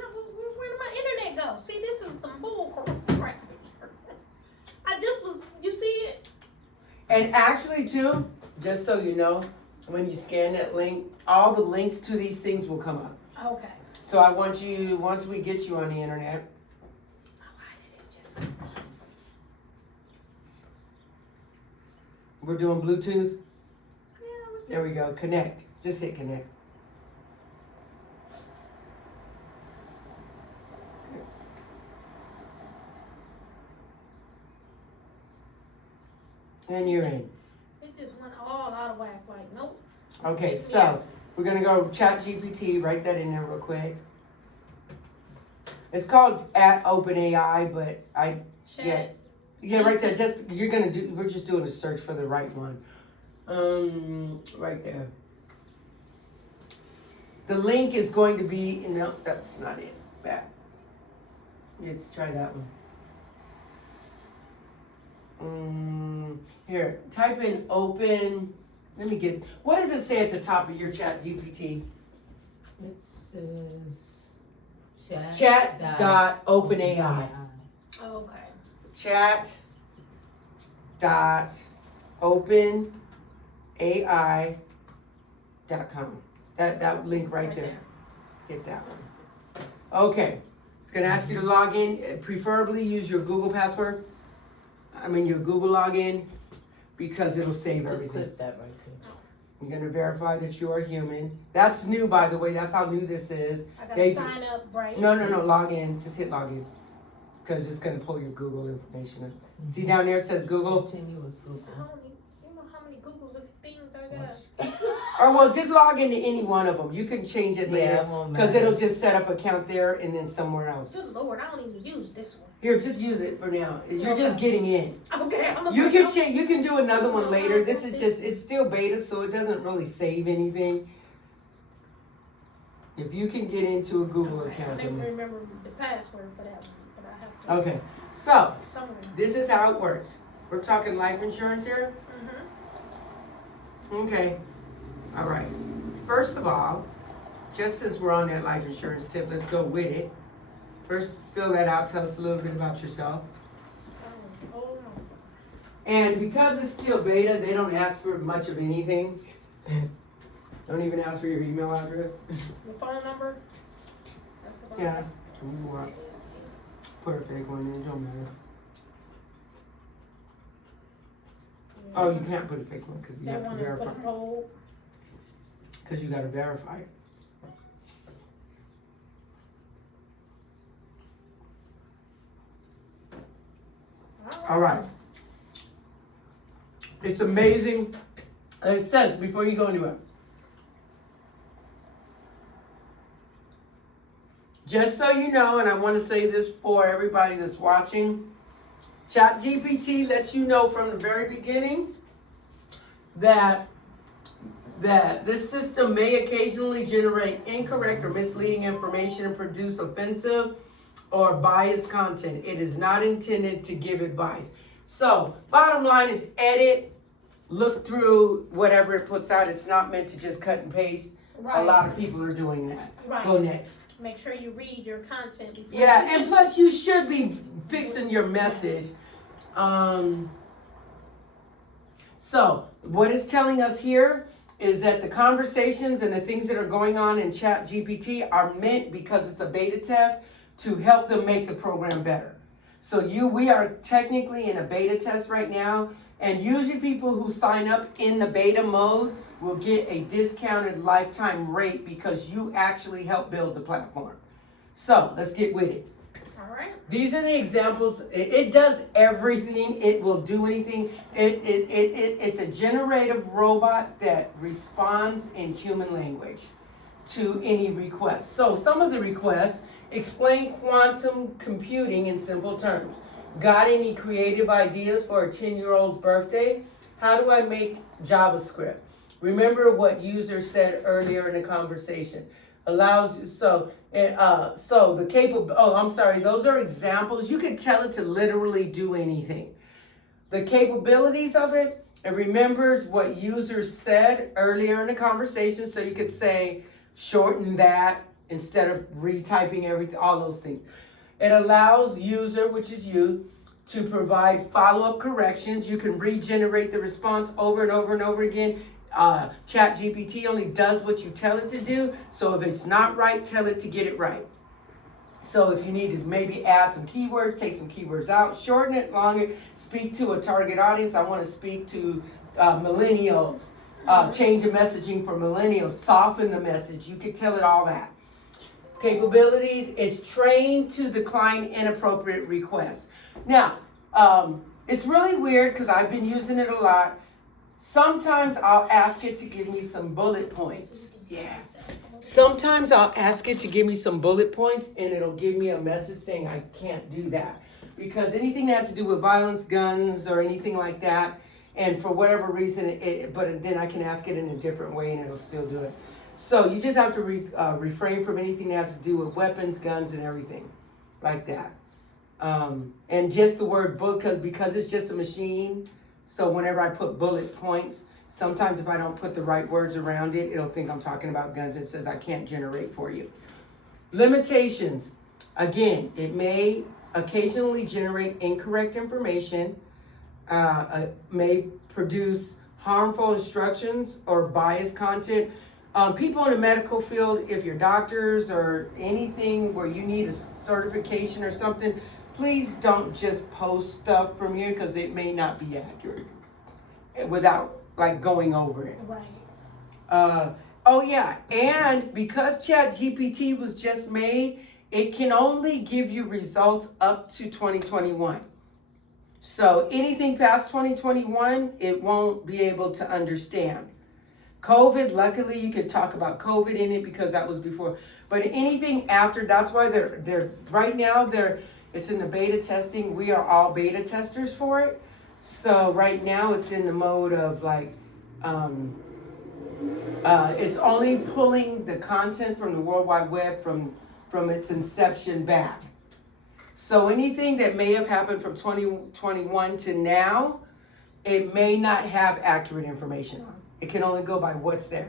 where did my internet go? See, this is some bull crap. You see it? And actually, too, just so you know, when you scan that link, all the links to these things will come up. Okay. So I want you, once we get you on the internet, Why did it just? we're doing Bluetooth. Yeah, There we go. Connect. Just hit connect. And you're in. It just went all out of whack. Like, nope. Okay, so we're gonna go ChatGPT. Write that in there real quick. It's called @OpenAI, but Chat. yeah, right there. We're just doing a search for the right one. Right there. The link is going to be no, that's not it. Back. Let's try that one. Here, type in open. Let me get. What does it say at the top of your ChatGPT? It says Chat.openai. Okay. Chat.openai.com. That link right there. Hit that one. Okay. It's gonna ask you to log in. Preferably use your Google password. Your Google login, because it'll save Just everything. click that right there. You're gonna verify that you are human. That's new, by the way. That's how new this is. I gotta They sign up, right? No. Log in. Just hit log in, because it's gonna pull your Google information up. See down there it says Google. Continue with Google. You know how many Googles of things I got? Or well, just log into any one of them. You can change it Yeah, later, it won't because matter. it'll just set up account there and then somewhere else. Good Lord, I don't even use this one. Here, just use it for now. You're just getting in. Okay, You can change. You can do another one later. This is it's still beta, so it doesn't really save anything. If you can get into a Google account. I never remember the password for that one, but I have to. Okay, so Somewhere. this is how it works. We're talking life insurance here. Okay. All right. First of all, just since we're on that life insurance tip, let's go with it. First, fill that out. Tell us a little bit about yourself. Oh, And because it's still beta, they don't ask for much of anything. Don't even ask for your email address. the phone number? That's about Yeah. it. Put a fake one in. It don't matter. Oh, you can't put a fake one because you They have to want to verify. put a hold. Because you got to verify it. All right. It's amazing. And it says, before you go anywhere, just so you know, and I want to say this for everybody that's watching, ChatGPT lets you know from the very beginning that this system may occasionally generate incorrect or misleading information and produce offensive or biased content. It is not intended to give advice. So, bottom line is edit, look through whatever it puts out. It's not meant to just cut and paste. Right. A lot of people are doing that. Right. Go next. Make sure you read your content before. Yeah, and plus you should be fixing your message. So, what it's telling us here is that the conversations and the things that are going on in ChatGPT are meant, because it's a beta test, to help them make the program better. So we are technically in a beta test right now, and usually people who sign up in the beta mode will get a discounted lifetime rate because you actually help build the platform. So let's get with it. All right. These are the examples. It does everything. It will do anything. It's a generative robot that responds in human language to any request. So some of the requests: explain quantum computing in simple terms. Got any creative ideas for a 10-year-old's birthday? How do I make JavaScript? Remember what user said earlier in the conversation. Those are examples. You can tell it to literally do anything. The capabilities of it, it remembers what users said earlier in the conversation, so you could say, shorten that instead of retyping everything, all those things. It allows user, which is you, to provide follow-up corrections. You can regenerate the response over and over and over again. ChatGPT only does what you tell it to do. So if it's not right, tell it to get it right. So if you need to maybe add some keywords, take some keywords out, shorten it longer, speak to a target audience. I want to speak to millennials. Change the messaging for millennials, soften the message. You could tell it all that. Capabilities, it's trained to decline inappropriate requests. Now, it's really weird because I've been using it a lot. Sometimes I'll ask it to give me some bullet points. Yeah. Sometimes I'll ask it to give me some bullet points and it'll give me a message saying I can't do that. Because anything that has to do with violence, guns, or anything like that, and for whatever reason, but then I can ask it in a different way and it'll still do it. So you just have to refrain from anything that has to do with weapons, guns, and everything like that. And just the word book, because it's just a machine. So whenever I put bullet points, sometimes if I don't put the right words around it, it'll think I'm talking about guns. It says I can't generate for you. Limitations. Again, it may occasionally generate incorrect information, may produce harmful instructions or biased content. People in the medical field, if you're doctors or anything where you need a certification or something, please don't just post stuff from here because it may not be accurate without like going over it. Right. And because ChatGPT was just made, it can only give you results up to 2021. So anything past 2021, it won't be able to understand. COVID, luckily you could talk about COVID in it because that was before. But anything after, that's why they're right now it's in the beta testing. We are all beta testers for it. So right now it's in the mode of like, it's only pulling the content from the World Wide Web from its inception back. So anything that may have happened from 2021 to now, it may not have accurate information on. It can only go by what's there.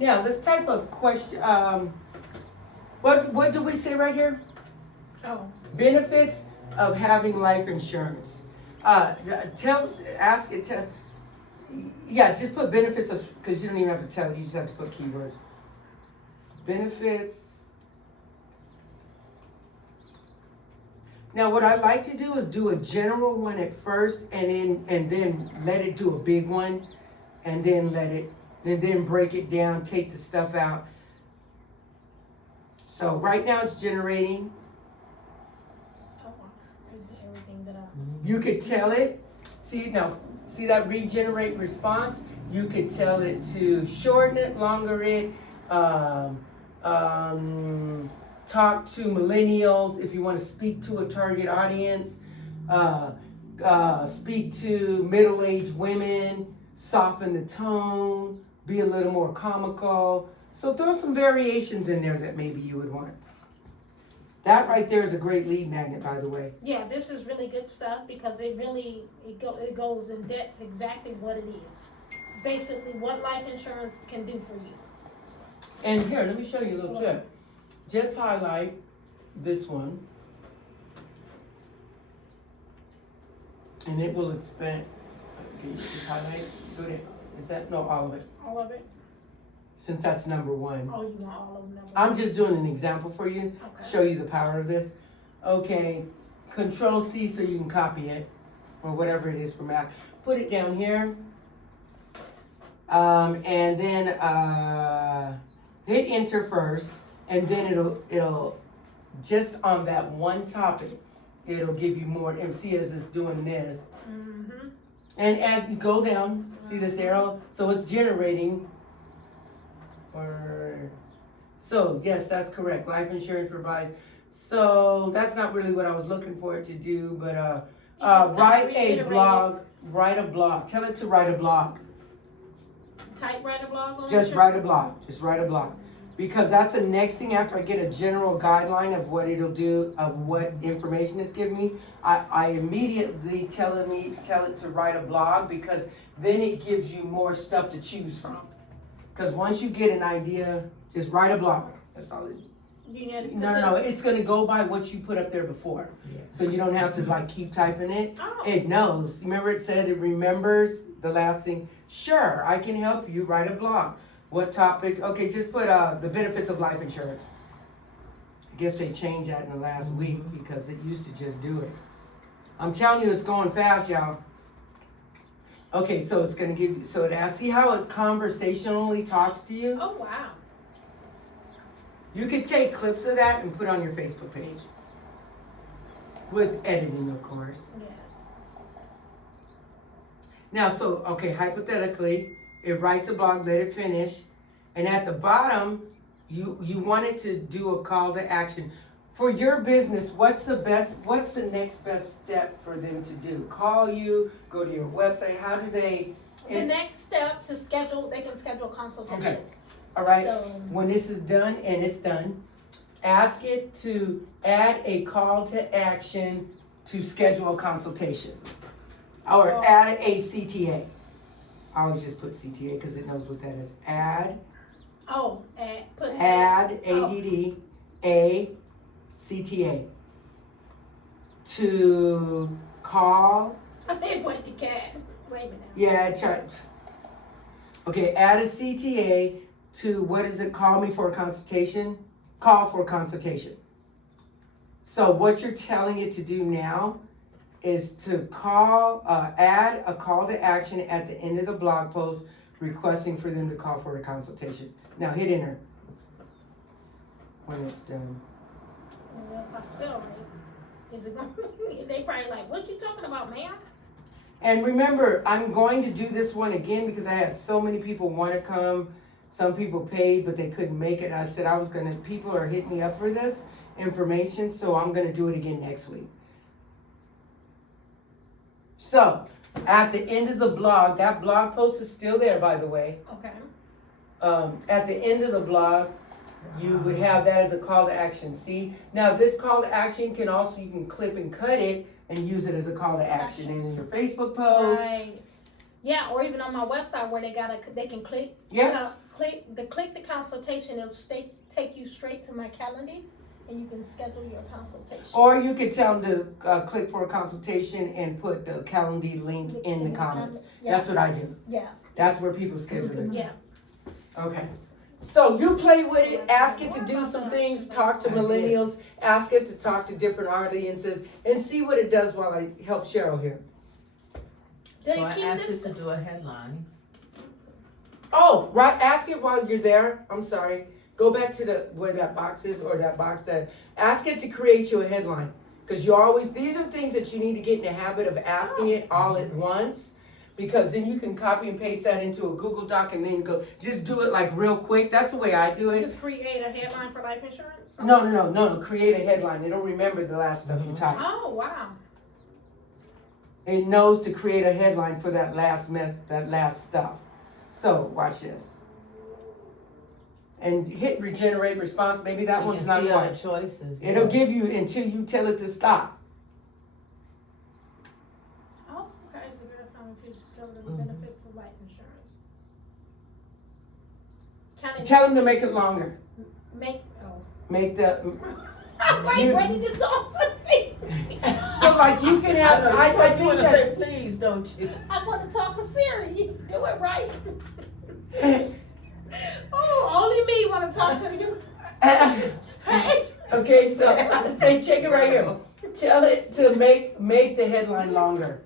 Now let's type a question. What do we say right here? Oh. Benefits of having life insurance. Just put benefits of, because you don't even have to tell it, you just have to put keywords. Benefits. Now what I like to do is do a general one at first and then let it do a big one and then break it down, take the stuff out. So right now it's generating. Everything that You could tell it, see that regenerate response? You could tell it to shorten it, longer it, talk to millennials if you want to speak to a target audience, speak to middle-aged women, soften the tone, be a little more comical. So throw some variations in there that maybe you would want. That right there is a great lead magnet, by the way. Yeah, this is really good stuff because it goes in depth exactly what it is. Basically, what life insurance can do for you. And here, let me show you a little tip. Just highlight this one. And it will expand. Okay, you just highlight. Go there. Is that, no, all of it. All of it? Since that's number one. Oh, you want all of them? I'm just doing an example for you. Okay. Show you the power of this. Okay, Control C so you can copy it. Or whatever it is for Mac. Put it down here. And then hit enter first. And then it'll just on that one topic, it'll give you more. And see as it's doing this. Mm-hmm. And as you go down, see this arrow? So it's generating. So yes, that's correct. Life insurance provides. So that's not really what I was looking for it to do, but write a blog. Write a blog. Tell it to write a blog. Type write a blog on Just write a blog. Just write a blog. Because that's the next thing after I get a general guideline of what it'll do, of what information it's giving me. I immediately tell it to write a blog because then it gives you more stuff to choose from. Because once you get an idea, just write a blog. That's all it is. No. It's going to go by what you put up there before. Yeah. So you don't have to like keep typing it. Oh. It knows. Remember it said it remembers the last thing. Sure, I can help you write a blog. What topic? Okay, just put the benefits of life insurance. I guess they changed that in the last week because it used to just do it. I'm telling you, it's going fast, y'all. Okay, so it's going to give you, so it asks, see how it conversationally talks to you? Oh, wow. You could take clips of that and put on your Facebook page. With editing, of course. Yes. Now, so, okay, hypothetically, it writes a blog, let it finish. And at the bottom, you want it to do a call to action. For your business, what's the next best step for them to do? Call you, go to your website, how do they? The next step to schedule, they can schedule a consultation. Okay. All right, So, when this is done, and it's done, ask it to add a call to action to schedule a consultation. Or add a CTA. I always just put CTA because it knows what that is. Add, ADD, a CTA. To call. It went to cat. Wait a minute. Yeah, try. Okay, add a CTA to, what is it, call me for a consultation? Call for a consultation. So what you're telling it to do now is to call, add a call to action at the end of the blog post requesting for them to call for a consultation. Now hit enter when it's done. Well, if I spell right, is it going to they probably like, what you talking about, ma'am? And remember, I'm going to do this one again because I had so many people want to come. Some people paid, but they couldn't make it. I said people are hitting me up for this information, so I'm going to do it again next week. So, at the end of the blog, that blog post is still there, by the way. Okay. At the end of the blog, you would have that as a call to action. See? Now, this call to action you can clip and cut it and use it as a call to action in your Facebook post. Right. Yeah, or even on my website where they can click. Yeah. Click the consultation. It'll take you straight to my calendar, and you can schedule your consultation. Or you could tell them to click for a consultation and put the Calendly link in the comments. Yeah. That's what I do. Yeah. That's where people schedule it. Yeah. Okay. So you play with it, ask it to do some things, talk to millennials, ask it to talk to different audiences, and see what it does while I help Cheryl here. So I asked it to do a headline. Oh, right, ask it while you're there. I'm sorry. Go back to where that box is, or that box ask it to create you a headline. Because you always, these are things that you need to get in the habit of asking it all at once. Because then you can copy and paste that into a Google Doc and then go, just do it like real quick. That's the way I do it. Just create a headline for life insurance? No. Create a headline. It'll remember the last stuff you typed. Oh, wow. It knows to create a headline for that last stuff. So watch this. And hit regenerate response. Maybe that So you one's can not see quite. other choices. It'll yeah. give you until you tell it to stop. Oh, okay. So verify if you discover the benefits of life insurance. Can it Tell them to make it longer. make, Make the I'm like You- ready to talk to me. so like you can have. I you think want to that. say please, don't you? I want to talk to Siri. You do it right. Oh, only me want to talk to you. Hey. Okay, so say check it right here. Tell it to make the headline longer.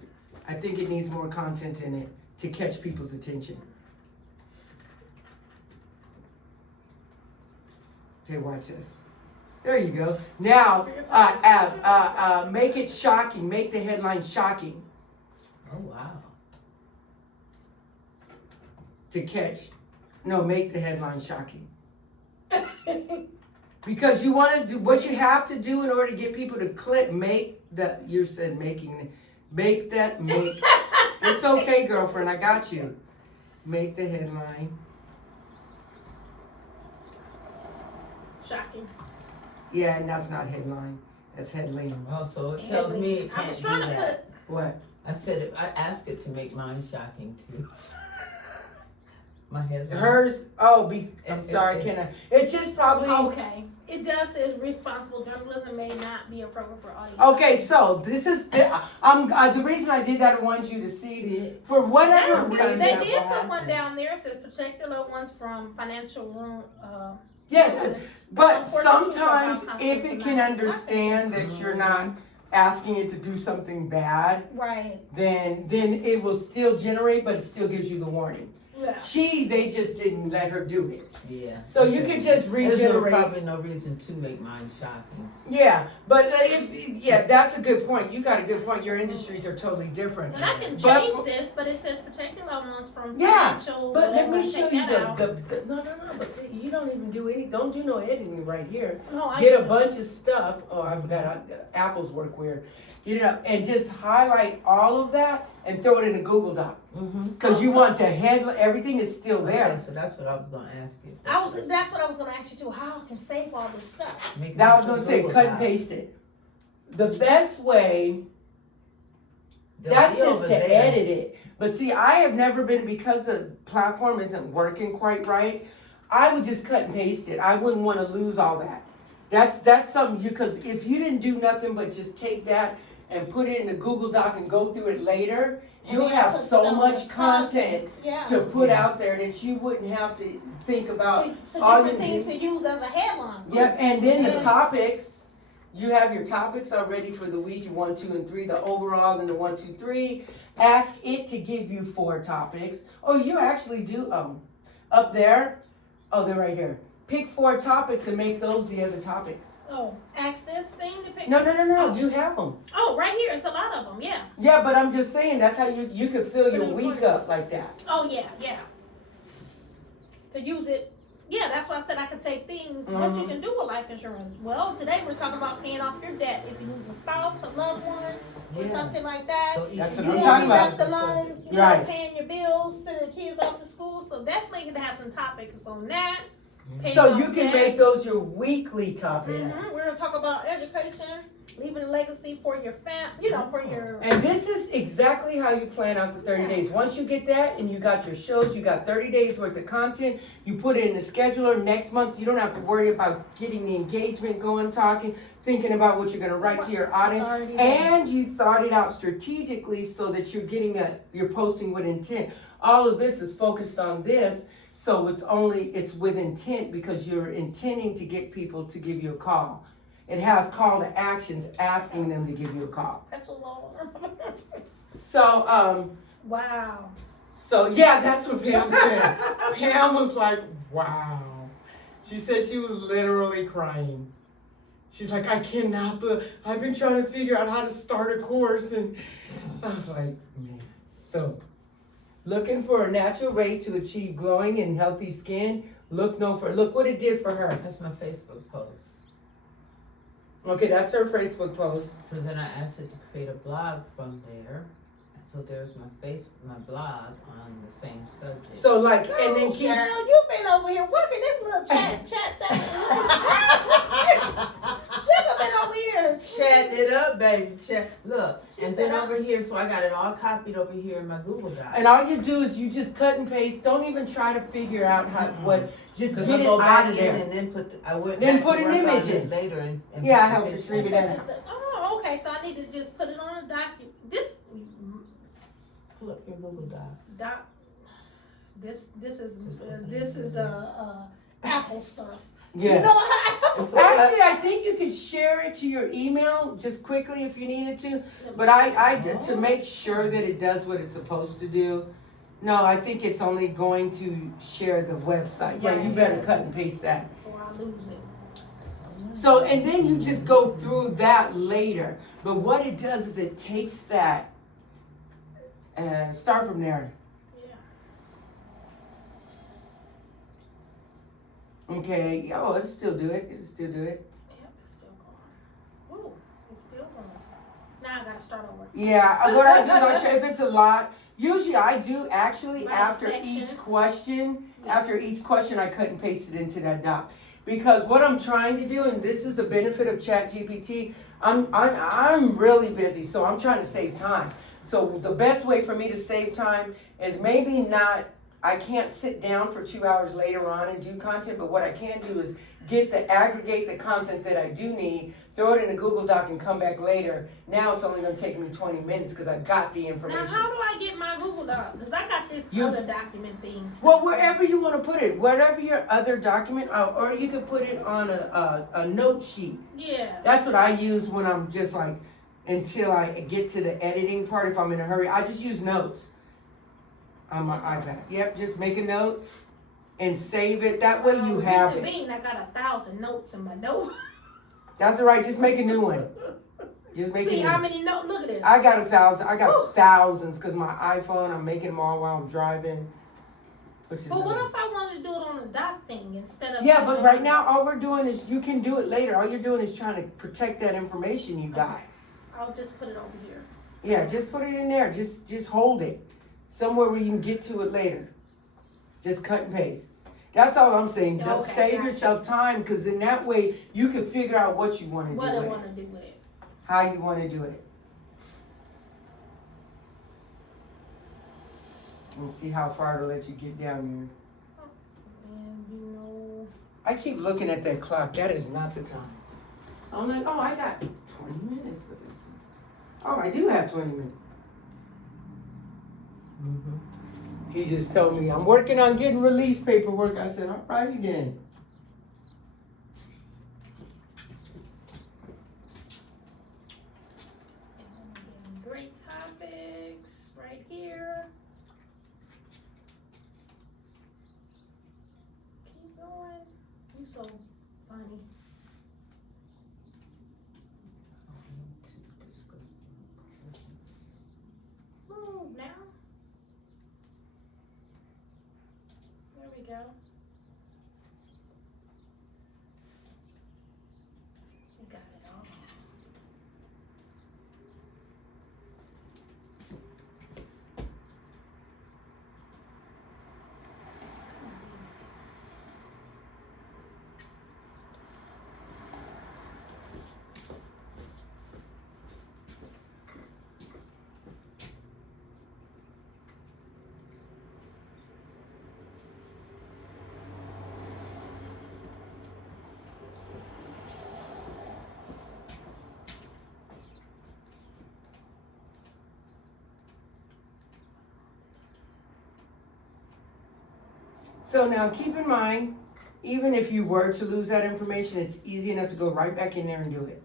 I think it needs more content in it to catch people's attention. Okay, watch this. There you go. Now, make it shocking. Make the headline shocking Oh wow. to catch. No, make the headline shocking. Because you want to do what you have to do in order to get people to click. Make that you said making. Make that make. It's okay, girlfriend. I got you. Make the headline. Shocking. Yeah, and that's not headline. That's headline. Oh, so it tells me it I can't was do trying to that. What? I said I asked it to make mine shocking too. My head. Hers. Oh, I'm sorry. Can I? It's just probably. Okay. It does say responsible journalism may not be appropriate for audience. Okay, so this is the reason I did that. I wanted you to see for whatever They reason. did put one down there. It says protect your loved ones from financial ruin. Yeah, but Unfortunately, sometimes about if it can understand that you're not asking it to do something bad, Right. then it will still generate, but it still gives you the warning. Yeah. They just didn't let her do it. Yeah. So you could just regenerate. There's probably no reason to make mine shocking. Yeah, but that's a good point. You got a good point. Your industries are totally different. And I can But- change this, but it says protect your loved ones from Yeah, financial. But let me whatever. show Take you that out. no, but you don't even don't do no editing right here. No, I Get a can- bunch of stuff. Oh, I forgot. Apple's work weird. Get it up and just highlight all of that and throw it in a Google Doc. Because you want the headline. Everything is still there. Okay, so that's what I was gonna ask you. That's what I was gonna ask you too. How I can save all this stuff? Make That I it was gonna into say, Google cut and Docs. paste it. The best way. They'll That's be just over to there. edit it. But see, I have never been, because the platform isn't working quite right, I would just cut and paste it. I wouldn't want to lose all that. That's something because if you didn't do nothing but just take that and put it in a Google Doc and go through it later, And you'll then have put so some much content Yeah. to put Yeah. out there that you wouldn't have to think about. So all different you things to use as a headline. Yep, and then the Yeah. topics, you have your topics already for the week, 1, 2, and 3, the overall and the 1, 2, 3. Ask it to give you 4 topics. Oh, you actually do, up there, oh, they're right here. Pick 4 topics and make those the other topics. Oh, ask this thing to pick. No, Oh. you have them. Oh, right here. It's a lot of them. Yeah. Yeah, but I'm just saying, that's how you could fill your Really week important. up like that. Oh, yeah. To use it. Yeah, that's why I said I could take things. What you can do with life insurance. Well, today we're talking about paying off your debt. If you lose a spouse, a loved one, or Yeah. something like that. So each That's what You I'm won't talking be about. left alone, Right. paying your bills to the kids off to school. So definitely gonna have some topics on that. Paying So off you can debt. make those your weekly topics. We're gonna talk about education, leaving a legacy for your for your. And this is exactly how you plan out the 30 days. Once you get that and you got your shows, you got 30 days worth of content, you put it in the scheduler. Next month, you don't have to worry about getting the engagement going, talking, thinking about what you're going to write to your audience. already there. And you thought it out strategically so that you're posting with intent. All of this is focused on this. So it's with intent because you're intending to get people to give you a call. It has call to actions asking them to give you a call. That's a lot. So, Wow. so yeah, that's what Pam said. Pam was like, wow. She said she was literally crying. she's like, I cannot, I've been trying to figure out how to start a course. And I was like, man. So, looking for a natural way to achieve glowing and healthy skin, look what it did for her. That's my Facebook post. Okay, that's her Facebook post. So then I asked her to create a blog from there. So there's my blog on the same subject. So like, and then keep. Cheryl, you've been over here working this little chat thing. Sugar been over here. Chatting it up, baby. Look, She and said then over here, so I got it all copied over here in my Google Doc. And all you do is you just cut and paste. Don't even try to figure out how what. Just get I it go out back of in there. and then Then back put to an work on image it in. later and Yeah, I put helped the her picture leave it in. in. Oh, okay. So I need to just put it on a document. Pull up your Google Docs. This is Apple stuff. Yeah. You know how Actually, I think you could share it to your email just quickly if you needed to. But I did to make sure that it does what it's supposed to do. No, I think it's only going to share the website. Yeah, you better cut and paste that. Before I lose it. So, and then you just go through that later. But what it does is it takes that, start from there. Yeah. Okay, oh, it'll still do it. Yep, it's still going. Ooh, it's still going. Now I gotta start over. Yeah, what I do is I try, if it's a lot, usually I do actually Write after sections. each question, Yeah. I cut and paste it into that doc. Because what I'm trying to do, and this is the benefit of ChatGPT, I'm really busy, so I'm trying to save time. So the best way for me to save time is maybe not, I can't sit down for 2 hours later on and do content, but what I can do is aggregate the content that I do need, throw it in a Google Doc and come back later. Now it's only gonna take me 20 minutes because I got the information. Now how do I get my Google Doc? Because I got this other document thing. Well, wherever you want to put it, whatever your other document, or you could put it on a note sheet. Yeah. That's what I use when I'm just like, until I get to the editing part, if I'm in a hurry, I just use notes on my iPad. Yep, just make a note and save it. That way you have it. I got 1,000 notes in my note. That's all right. Just make a new one. Just make a See new how one. many notes? Look at this. I got 1,000. I got Woo. thousands because my iPhone, I'm making them all while I'm driving. Which is But what nice. if I wanted to do it on a doc thing instead of? Yeah, but right now all we're doing is, you can do it later. All you're doing is trying to protect that information you got. Okay. I'll just put it over here. Yeah, just put it in there. Just hold it somewhere where you can get to it later. Just cut and paste. That's all I'm saying. Don't Okay, save gotcha. yourself time, because in that way you can figure out what you want to do What I with want it, to do with it. how you want to do it, and see how far to let you get down And you know. there. I keep looking at that clock. That is not the time. I'm like, oh, I got 20 minutes for this. Oh, I do have 20 minutes. Mm-hmm. He just told me, I'm working on getting release paperwork. I said, all righty then. Great topics right here. Keep going. You so funny. Move now. There we go. You got it all. Come on, be nice. So now keep in mind, even if you were to lose that information, it's easy enough to go right back in there and do it.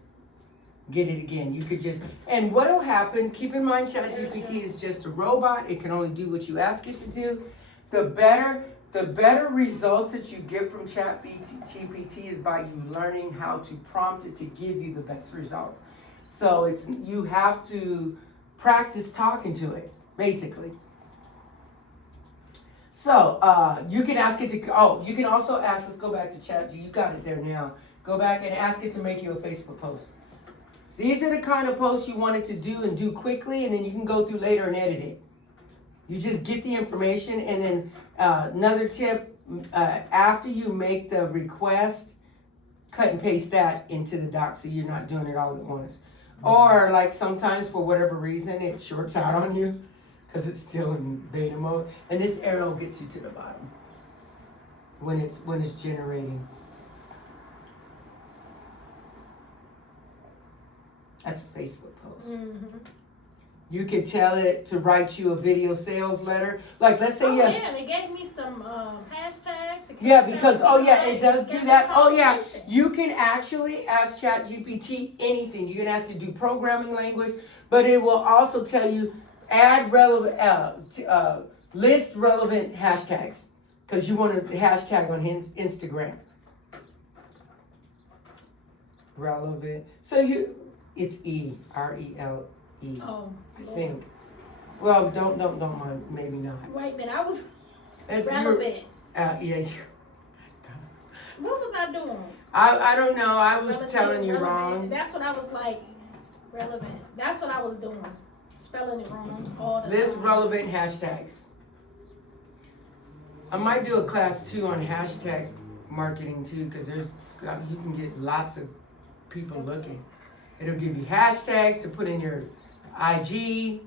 Get it again. You could just, and what'll happen, keep in mind ChatGPT is just a robot. It can only do what you ask it to do. The better The better results that you get from ChatGPT is by you learning how to prompt it to give you the best results. So you have to practice talking to it, basically. So you can ask it to, you can also ask, let's go back to ChatGPT, you got it there now. Go back and ask it to make you a Facebook post. These are the kind of posts you want it to do and do quickly, and then you can go through later and edit it. You just get the information, and then another tip, after you make the request, cut and paste that into the doc so you're not doing it all at once. Or like sometimes for whatever reason it shorts out on you because it's still in beta mode, and this arrow gets you to the bottom when it's generating. That's a Facebook post. Mm-hmm. You can tell it to write you a video sales letter. Like, let's say, yeah, and it gave me some hashtags. Yeah, because, it does do that. Oh, yeah, you can actually ask ChatGPT anything. You can ask it to do programming language, but it will also tell you add relevant, list relevant hashtags, because you want a hashtag on Instagram. Relevant. So it's RELE. Oh, I think. Well, don't mind. Maybe not. Wait a minute, I was It's relevant. Yeah. What was I doing? I don't know. I was Relevant, telling you relevant. wrong. That's what I was like. Relevant. That's what I was doing. Spelling it wrong all the List time. relevant hashtags. I might do a class 2 on hashtag marketing too, because you can get lots of people looking. It'll give you hashtags to put in your IG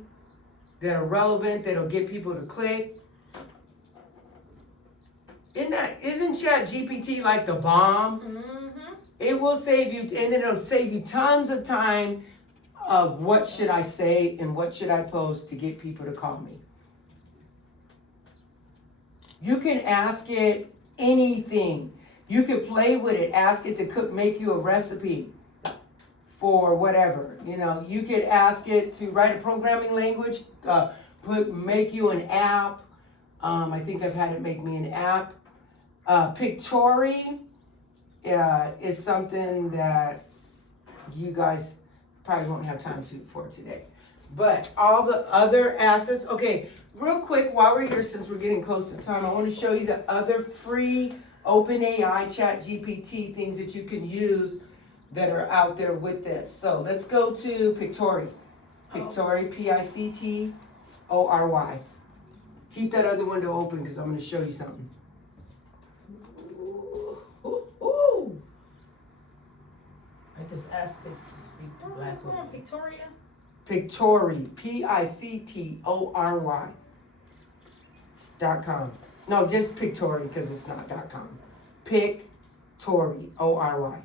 that are relevant, that'll get people to click. Isn't ChatGPT like the bomb? Mm-hmm. It will save you, and then it'll save you tons of time of what should I say and what should I post to get people to call me. You can ask it anything. You could play with it, ask it to make you a recipe for whatever. You could ask it to write a programming language, make you an app. I think I've had it make me an app. Pictory is something that you guys probably won't have time for today. But all the other assets, okay, real quick, while we're here, since we're getting close to time, I want to show you the other free OpenAI ChatGPT things that you can use that are out there with this. So let's go to Pictory. Pictory, Pictory. Keep that other window open because I'm going to show you something. I just asked it to speak to last one. Victoria. Pictory, Pictory.com. No, just Pictory because it's not .com. Pictory, ORY.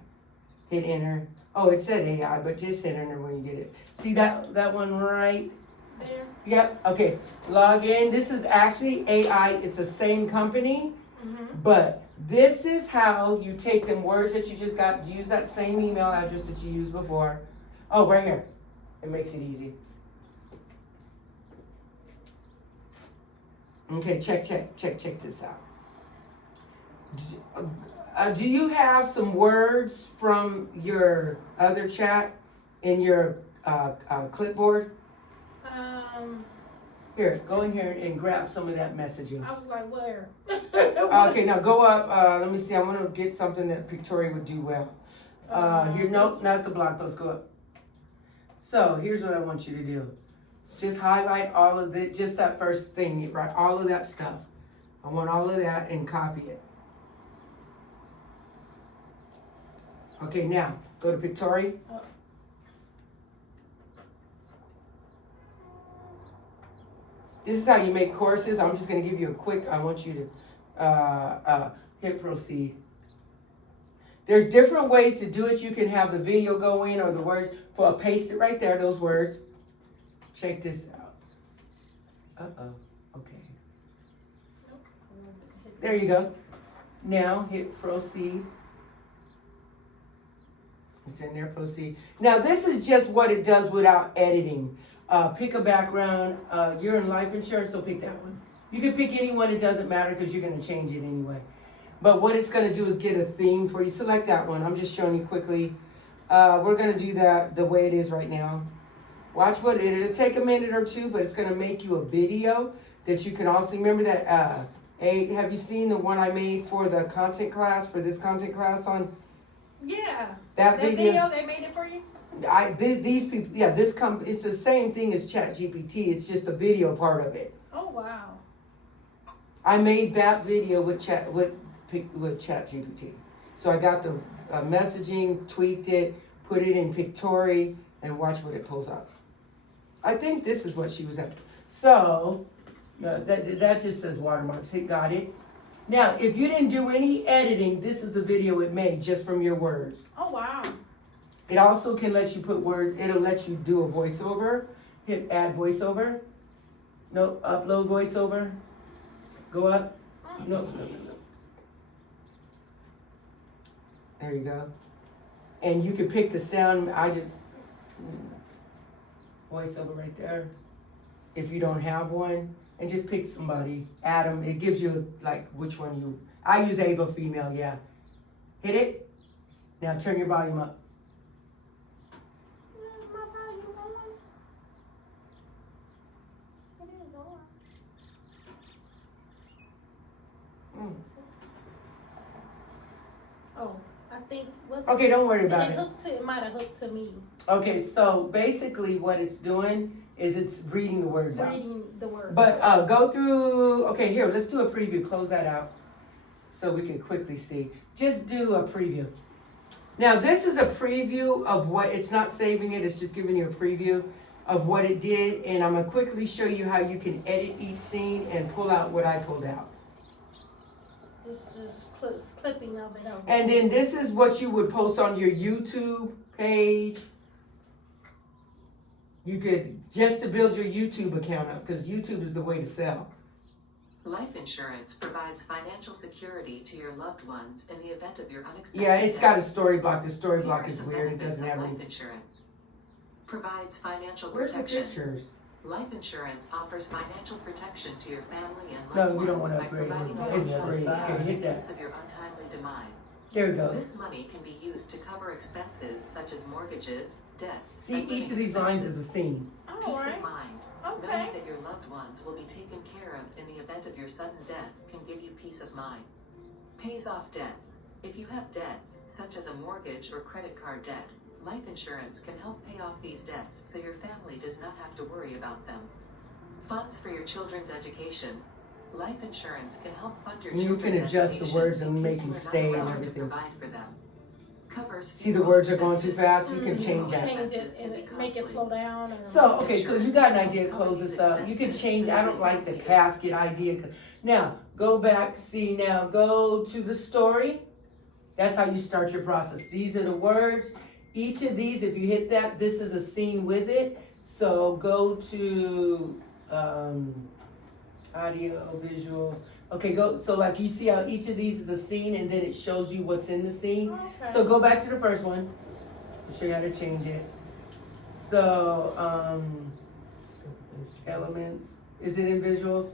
Hit enter. Oh, it said AI, but just hit enter when you get it. See that one right There. Yep. Okay. Log in. This is actually AI. It's the same company, but this is how you take them words that you just got. Use that same email address that you used before. Oh, right here. It makes it easy. Okay. Check this out. Do you have some words from your other chat in your clipboard? Here, go in here and grab some of that messaging. I was like, where? Okay, now go up. Let me see. I want to get something that Pictory would do well. Here, no, not the block. Those go up. So here's what I want you to do. Just highlight all of it. Just that first thing, right? All of that stuff. I want all of that and copy it. Okay, now go to Pictory. This is how you make courses. I'm just going to give you a quick, I want you to hit proceed. There's different ways to do it. You can have the video go in or the words, paste it right there, those words. Check this out. Okay. There you go. Now hit proceed. It's in there, proceed. Now this is just what it does without editing. Pick a background. You're in life insurance, so pick that one. You can pick any one, it doesn't matter because you're gonna change it anyway. But what it's gonna do is get a theme for you. Select that one. I'm just showing you quickly. We're gonna do that the way it is right now. Watch what it'll take a minute or two, but it's gonna make you a video that you can also remember that. Have you seen the one I made for the content class for this content class on Yeah. that That video? video, they made it for you? These people, yeah, it's the same thing as ChatGPT. It's just the video part of it. Oh, wow. I made that video with ChatGPT. So I got the messaging, tweaked it, put it in Pictory, and watch what it pulls up. I think this is what she was after. So that just says watermarks. It got it. Now, if you didn't do any editing, this is the video it made just from your words. Oh, wow. It also can let you put words. It'll let you do a voiceover. Hit add voiceover. No, upload voiceover. Go up. No. There you go. And you can pick the sound. I just voiceover right there. If you don't have one, and just pick somebody. Add them. It gives you like which one you. I use Ava female. Yeah. Hit it. Now turn your volume up. My volume on. It is on. Oh, I think. Okay, don't worry about it. It might have hooked to me. Okay, so basically what it's doing is it's reading the words out. Reading the word. But go through, okay, here, let's do a preview. Close that out so we can quickly see. Just do a preview. Now, this is a preview of what, it's not saving it, it's just giving you a preview of what it did. And I'm going to quickly show you how you can edit each scene and pull out what I pulled out. Just clipping of it over. And then this is what you would post on your YouTube page. You could, just to build your YouTube account up, because YouTube is the way to sell. Life insurance provides financial security to your loved ones in the event of your unexpected Yeah, it's got a death. story block. The story Here block are is some weird. It benefits doesn't of have life any. insurance. Provides financial Where's the protection. pictures? Life insurance offers financial protection to your family and No, loved you don't ones want to by upgrade providing it. you It's with free. You funds can hit in that. case of your untimely demise. There it goes. This money can be used to cover expenses such as mortgages, debts. See, and each of living these lines is expenses. a scene. All Peace right. of mind. Okay. Knowing that your loved ones will be taken care of in the event of your sudden death can give you peace of mind. Pays off debts. If you have debts, such as a mortgage or credit card debt, life insurance can help pay off these debts so your family does not have to worry about them. Funds for your children's education. Life insurance can help fund your And you children's can adjust the education words and in make case them you are not stay and allowed to everything. provide for them. Covers See, the words are going too funeral fast. You can expenses. change that. Change it and make it slow down. Or So, okay, so you got an idea. Close this up. You can change. I don't like the casket idea. Now, go back. See, now go to the story. That's how you start your process. These are the words. Each of these, if you hit that, this is a scene with it. So go to audio, visuals. Okay, go. So like you see how each of these is a scene, and then it shows you what's in the scene. Okay. So go back to the first one. I'll show you how to change it. So elements. Is it in visuals?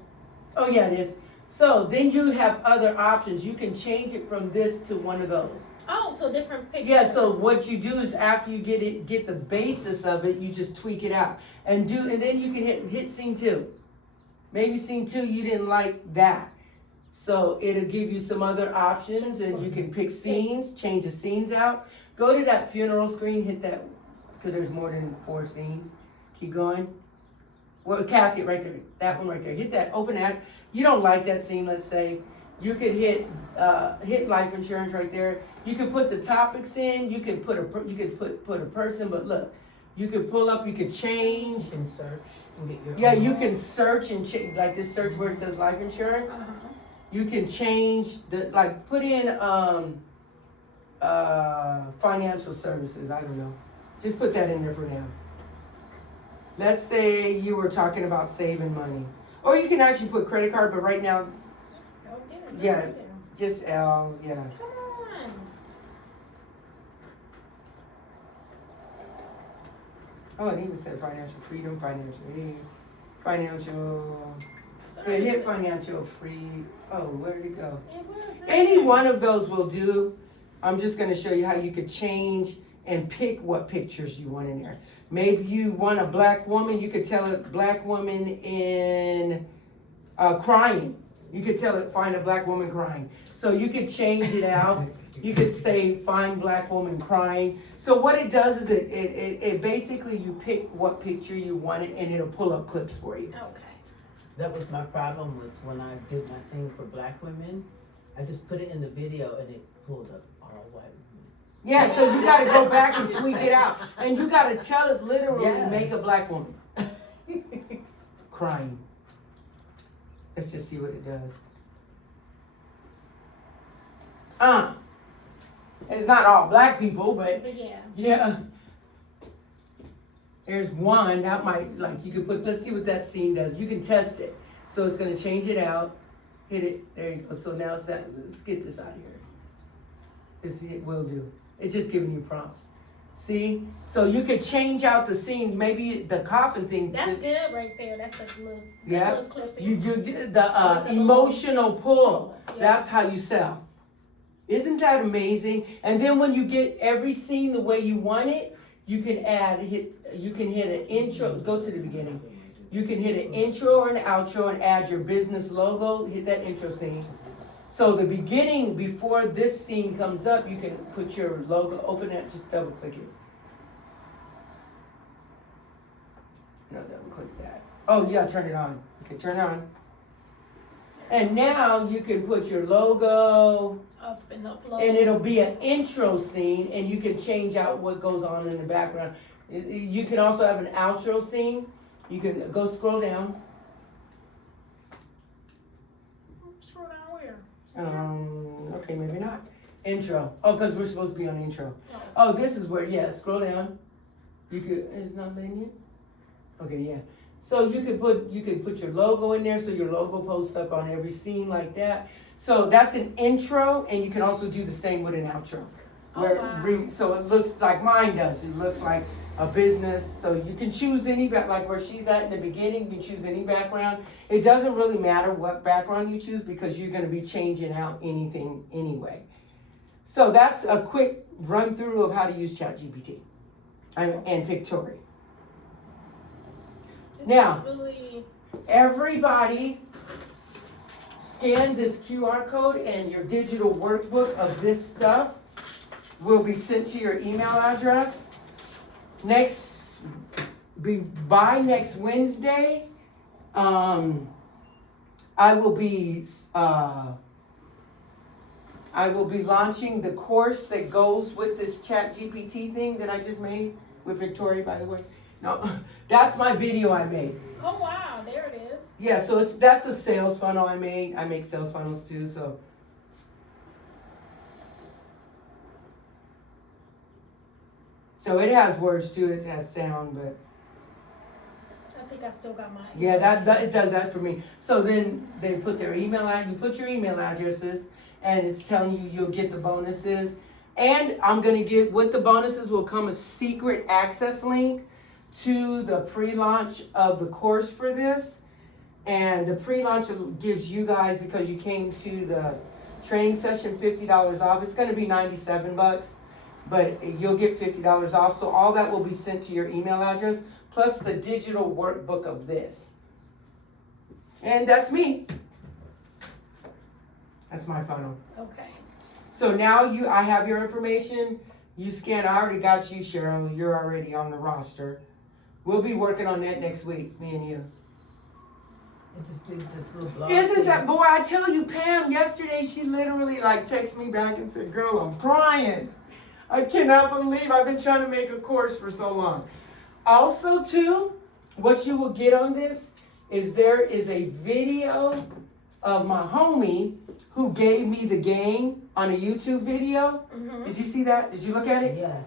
Oh yeah, it is. So then you have other options. You can change it from this to one of those. Oh, to a different picture. Yeah, so what you do is after you get the basis of it, you just tweak it out. And then you can hit scene 2. Maybe scene 2 you didn't like that. So it'll give you some other options and you can pick scenes, change the scenes out. Go to that funeral screen, hit that, because there's more than 4 scenes. Keep going. Well, casket right there, that one right there. Hit that, open that. You don't like that scene, let's say. You could hit life insurance right there. You could put the topics in. You could put a person. But look, you could pull up. You could change. You can search and get your Yeah, own. you can search and change like this search where it says life insurance. Uh-huh. You can change put in financial services. I don't know. Just put that in there for now. Let's say you were talking about saving money, or you can actually put credit card. But right now, Go get it. Yeah. Right there. just L. Yeah. Come on. Oh, it even said financial freedom, financial aid, financial It hit financial free. Oh, where did it go? It was Any there. one of those will do. I'm just gonna show you how you could change and pick what pictures you want in there. Maybe you want a black woman, you could tell it black woman in crying. You could tell it find a black woman crying. So you could change it out. You could say find black woman crying. So what it does is it basically you pick what picture you want it and it'll pull up clips for you. Okay. That was my problem was when I did my thing for black women. I just put it in the video and it pulled up all white women. Yeah, so you gotta go back and tweak it out. And you gotta tell it literally Yes. make a black woman crying. Let's just see what it does. It's not all black people, but But yeah. yeah. There's one that might, like, you could put, let's see what that scene does. You can test it. So it's gonna change it out. Hit it, there you go. So now it's that, let's get this out of here. It will do. It's just giving you prompts. See? So you could change out the scene, maybe the coffin thing. That's good right there. That's a little, Yeah. little clipping. You the emotional pull. That's how you sell. Isn't that amazing? And then when you get every scene the way you want it, you can hit an intro, go to the beginning. You can hit an intro or an outro and add your business logo, hit that intro scene. So the beginning, before this scene comes up, you can put your logo, open it, just double click it. No, double click that. Oh yeah, turn it on. Okay, turn it on. And now you can put your logo, Up and upload. and it'll be an intro scene, and you can change out what goes on in the background. You can also have an outro scene. You can go scroll down. Scroll down where? Okay, maybe not. Intro. Oh, because we're supposed to be on intro. Oh. Oh, this is where, yeah, scroll down. You could, it's not letting you? Okay, yeah. So you could put your logo in there, so your logo posts up on every scene like that. So that's an intro, and you can also do the same with an outro. Oh, wow. So it looks like mine does. It looks like a business. So you can choose any, like where she's at in the beginning, you can choose any background. It doesn't really matter what background you choose because you're going to be changing out anything anyway. So that's a quick run through of how to use ChatGPT and Pictory. This Now, is really, everybody scan this QR code and your digital workbook of this stuff will be sent to your email address. By next Wednesday, I will be launching the course that goes with this ChatGPT thing that I just made with Victoria, by the way. No, that's my video I made. oh wow, there it is. Yeah, so that's a sales funnel I made. I make sales funnels too, so. So it has words to it, it has sound, but I think I still got mine. yeah, that it does that for me. So then they put their email out, you put your email addresses, and it's telling you you'll get the bonuses. And I'm gonna get, with the bonuses will come a secret access link to the pre-launch of the course for this. And the pre-launch gives you guys, because you came to the training session, $50 off. It's gonna be $97, but you'll get $50 off. So all that will be sent to your email address, plus the digital workbook of this. And that's me. That's my funnel. Okay. So now I have your information. You scan, I already got you, Cheryl. You're already on the roster. We'll be working on that next week, me and you. I just did this little blog. Isn't thing. that, boy, I tell you, Pam, yesterday she literally like texted me back and said, girl, I'm crying. I cannot believe I've been trying to make a course for so long. Also, too, what you will get on this is there is a video of my homie who gave me the game on a YouTube video. Mm-hmm. Did you see that? Did you look at it? Yes.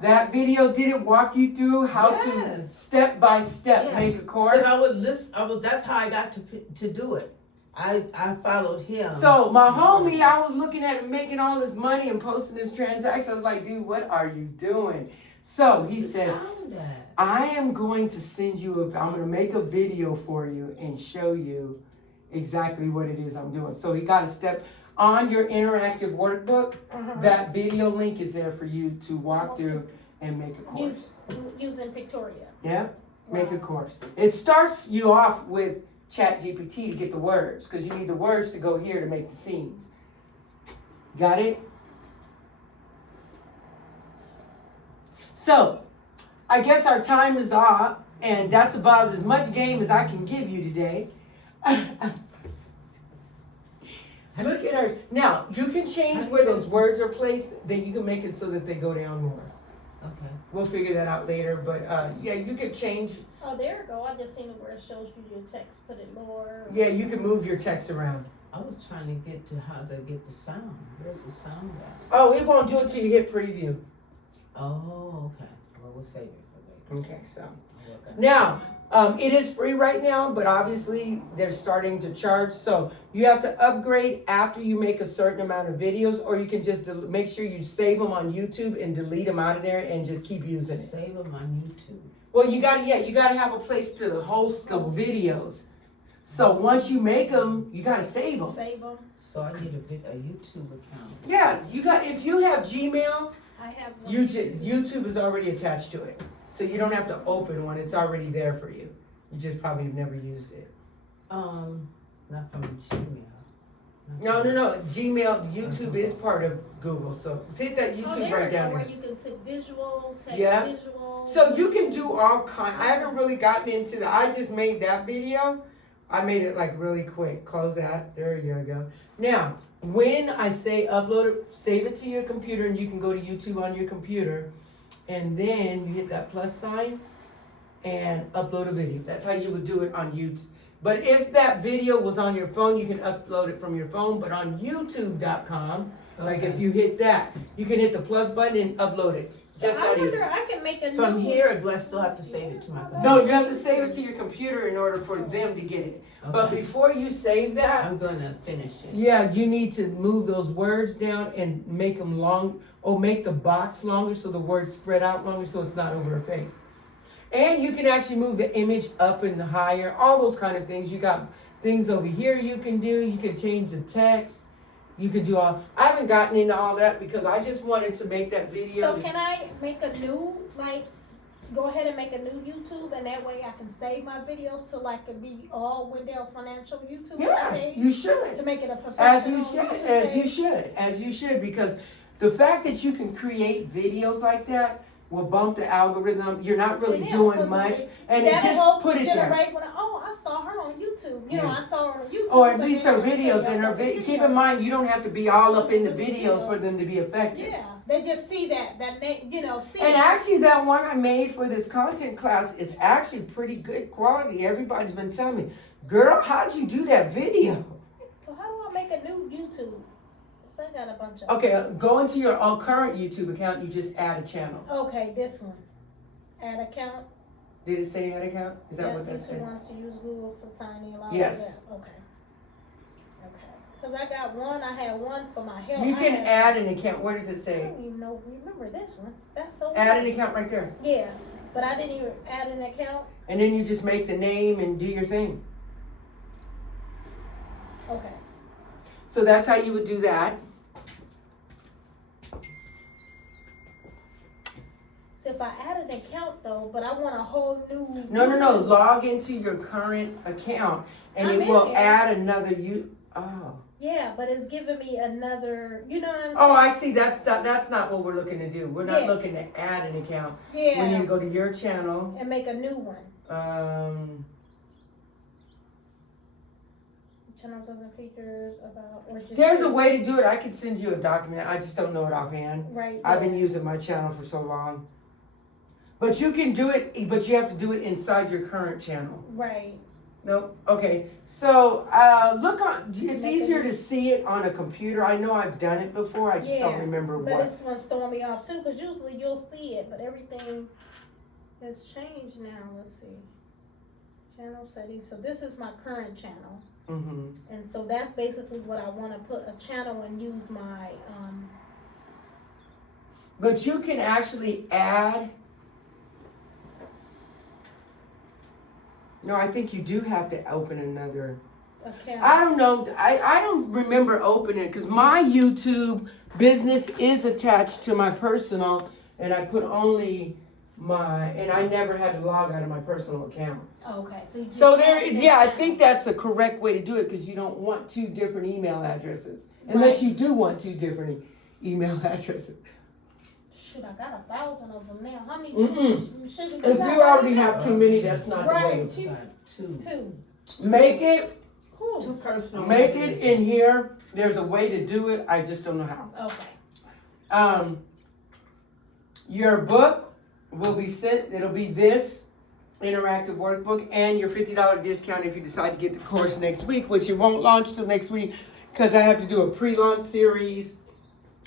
That video, did it walk you through how to Yes. step by step Yeah. make a course? Because I would listen. That's how I got to do it. I followed him. So my homie, I was looking at him making all this money and posting his transactions. I was like, dude, what are you doing? So he said, I am going to send you, I'm going to make a video for you and show you exactly what it is I'm doing. So you got to step on your interactive workbook. That video link is there for you to walk through and make a course. Using Pictoria. Yeah, make a course. It starts you off with ChatGPT to get the words, because you need the words to go here to make the scenes. Got it? So, I guess our time is up, and that's about as much game as I can give you today. Look at her. Now, you can change where those words are placed, then you can make it so that they go down more. Okay. We'll figure that out later, but yeah, you could change. Oh, there we go. I just seen it where it shows you your text, put it lower. Yeah, you can move your text around. I was trying to get to how to get the sound. Where's the sound at? Oh, it won't do it till you hit preview. Oh, okay. Well, we'll save it for later. Okay, so. I'll work on it. Now, it is free right now, but obviously they're starting to charge. So you have to upgrade after you make a certain amount of videos, or you can just make sure you save them on YouTube and delete them out of there and just keep using it. Save them on YouTube. Well, you gotta have a place to host the videos. So once you make them, you gotta save them. Save them. So I need a YouTube account. Yeah, if you have Gmail, I have one. YouTube is already attached to it. So you don't have to open one, it's already there for you. You just probably have never used it. Not from Gmail. No. Gmail, YouTube is part of Google, so hit that YouTube there right we go, down where there. you can take visual, text Yeah. visual. So you can do all kind. I haven't really gotten into the. I just made that video. I made it like really quick. Close that. There you go. Now, when I say upload it, save it to your computer, and you can go to YouTube on your computer, and then you hit that plus sign and upload a video. That's how you would do it on YouTube. But if that video was on your phone, you can upload it from your phone. But on YouTube.com, like if you hit that, you can hit the plus button and upload it. Just I that wonder, easy. I can make a From new. here, or do I still have to save it to my computer? No, you have to save it to your computer in order for them to get it. But Okay. before you save that, I'm gonna finish it. yeah, you need to move those words down and make them long, or make the box longer so the words spread out longer so it's not over her face. And you can actually move the image up and higher, all those kind of things. You got things over here you can do. You can change the text. You can do all. I haven't gotten into all that because I just wanted to make that video. So can I make a new, go ahead and make a new YouTube, and that way I can save my videos to it be all Wendell's Financial YouTube Yeah, page? you should. To make it a As you professional should, YouTube as you should, because the fact that you can create videos like that will bump the algorithm. You're not really Yeah, doing 'cause much, it- and it That'll just help put it there. generate I saw her on YouTube. You know, Yeah. I saw her on YouTube. Or at but least then her I videos said, and her "That's a keep in mind, you don't have to be all up in the videos for them to be effective. Yeah, they just see that see. And actually, that one I made for this content class is actually pretty good quality. Everybody's been telling me, girl, how'd you do that video? So how do I make a new YouTube? 'Cause I got a bunch of. Okay, go into your current YouTube account. You just add a channel. Okay, this one. Add account. Did it say add account? Is that Yeah, what that YouTube said? wants to use Google for signing in. Yes. Okay. Cause I got one. I had one for my health. You I can had- add an account. Where does it I say? don't even remember this one. That's so. Add an weird. account right there. Yeah, but I didn't even add an account. And then you just make the name and do your thing. Okay. So that's how you would do that. So if I add an account though, but I want a whole new. No. YouTube. Log into your current account and I'm it in will there. add another Oh. Yeah, but it's giving me another. You know what I'm saying? Oh, I see. That's not what we're looking to do. We're not Yeah. looking to add an account. Yeah. We need to go to your channel. And make a new one. Channels and features about or just. There's a way to do it. I could send you a document. I just don't know it offhand. Right. I've been yeah. using my channel for so long. But you can do it, but you have to do it inside your current channel. Right. No, okay. So look on. It's easier to see it on a computer. I know I've done it before. I just don't Yeah, remember But what. this one's throwing me off too, because usually you'll see it, but everything has changed now. Let's see. Channel settings. So this is my current channel, Mm-hmm. and so that's basically what I want to put a channel and use my But you can actually add. No, I think you do have to open another. account. I don't know. I don't remember opening it because my YouTube business is attached to my personal, and I put only and I never had to log out of my personal account. Okay, so you just So have this I account. think that's a correct way to do it because you don't want two different email addresses unless Right. you do want two different email addresses. Shoot, I got 1,000 of them now. How many? Should we If you already have too many, that's not Right. the way. Got two. Make it. Cool. Two personal. Make it in here. There's a way to do it. I just don't know how. Okay. Your book will be sent. It'll be this interactive workbook and your $50 discount if you decide to get the course next week, which it won't launch till next week because I have to do a pre-launch series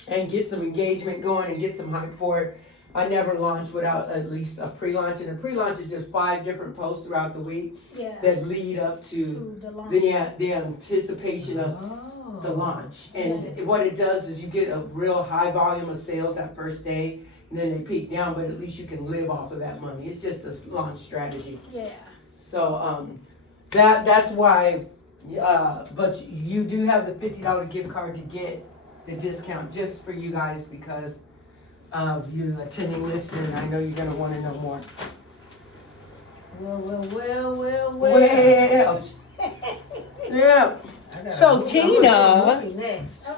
and get some engagement going and get some hype for it. I never launch without at least a pre-launch, and a pre-launch is just 5 different posts throughout the week Yeah. that lead up to To the launch. the anticipation of the launch. And what it does is you get a real high volume of sales that first day, and then they peak down, but at least you can live off of that money. It's just a launch strategy. Yeah. So that's why, but you do have the $50 gift card to get the discount just for you guys because of you attending listening. I know you're gonna want to know more. Well, yeah. So Tina, Next.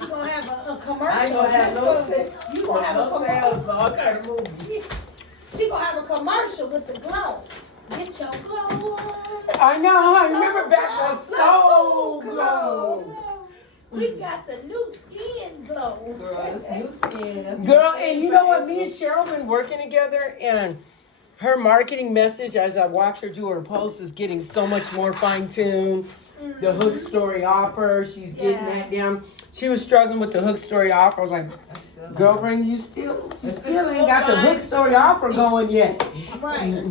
You gonna have a commercial? I ain't gonna have no sales. You gonna have a No commercial? sales, all kind of movies. She gonna have a commercial with the glow. Get your glow on. I know. I remember back when Soul Glow. We got the new skin glow. Girl, it's new skin. That's Girl, new and thing you for know what? Me and everyone. Cheryl been working together, and her marketing message, as I watch her do her posts, is getting so much more fine tuned. The hook story offer, she's getting Yeah. that down. She was struggling with the hook story offer. I was like, That's still not- girlfriend, you still It's ain't got the hook story offer going yet. Right.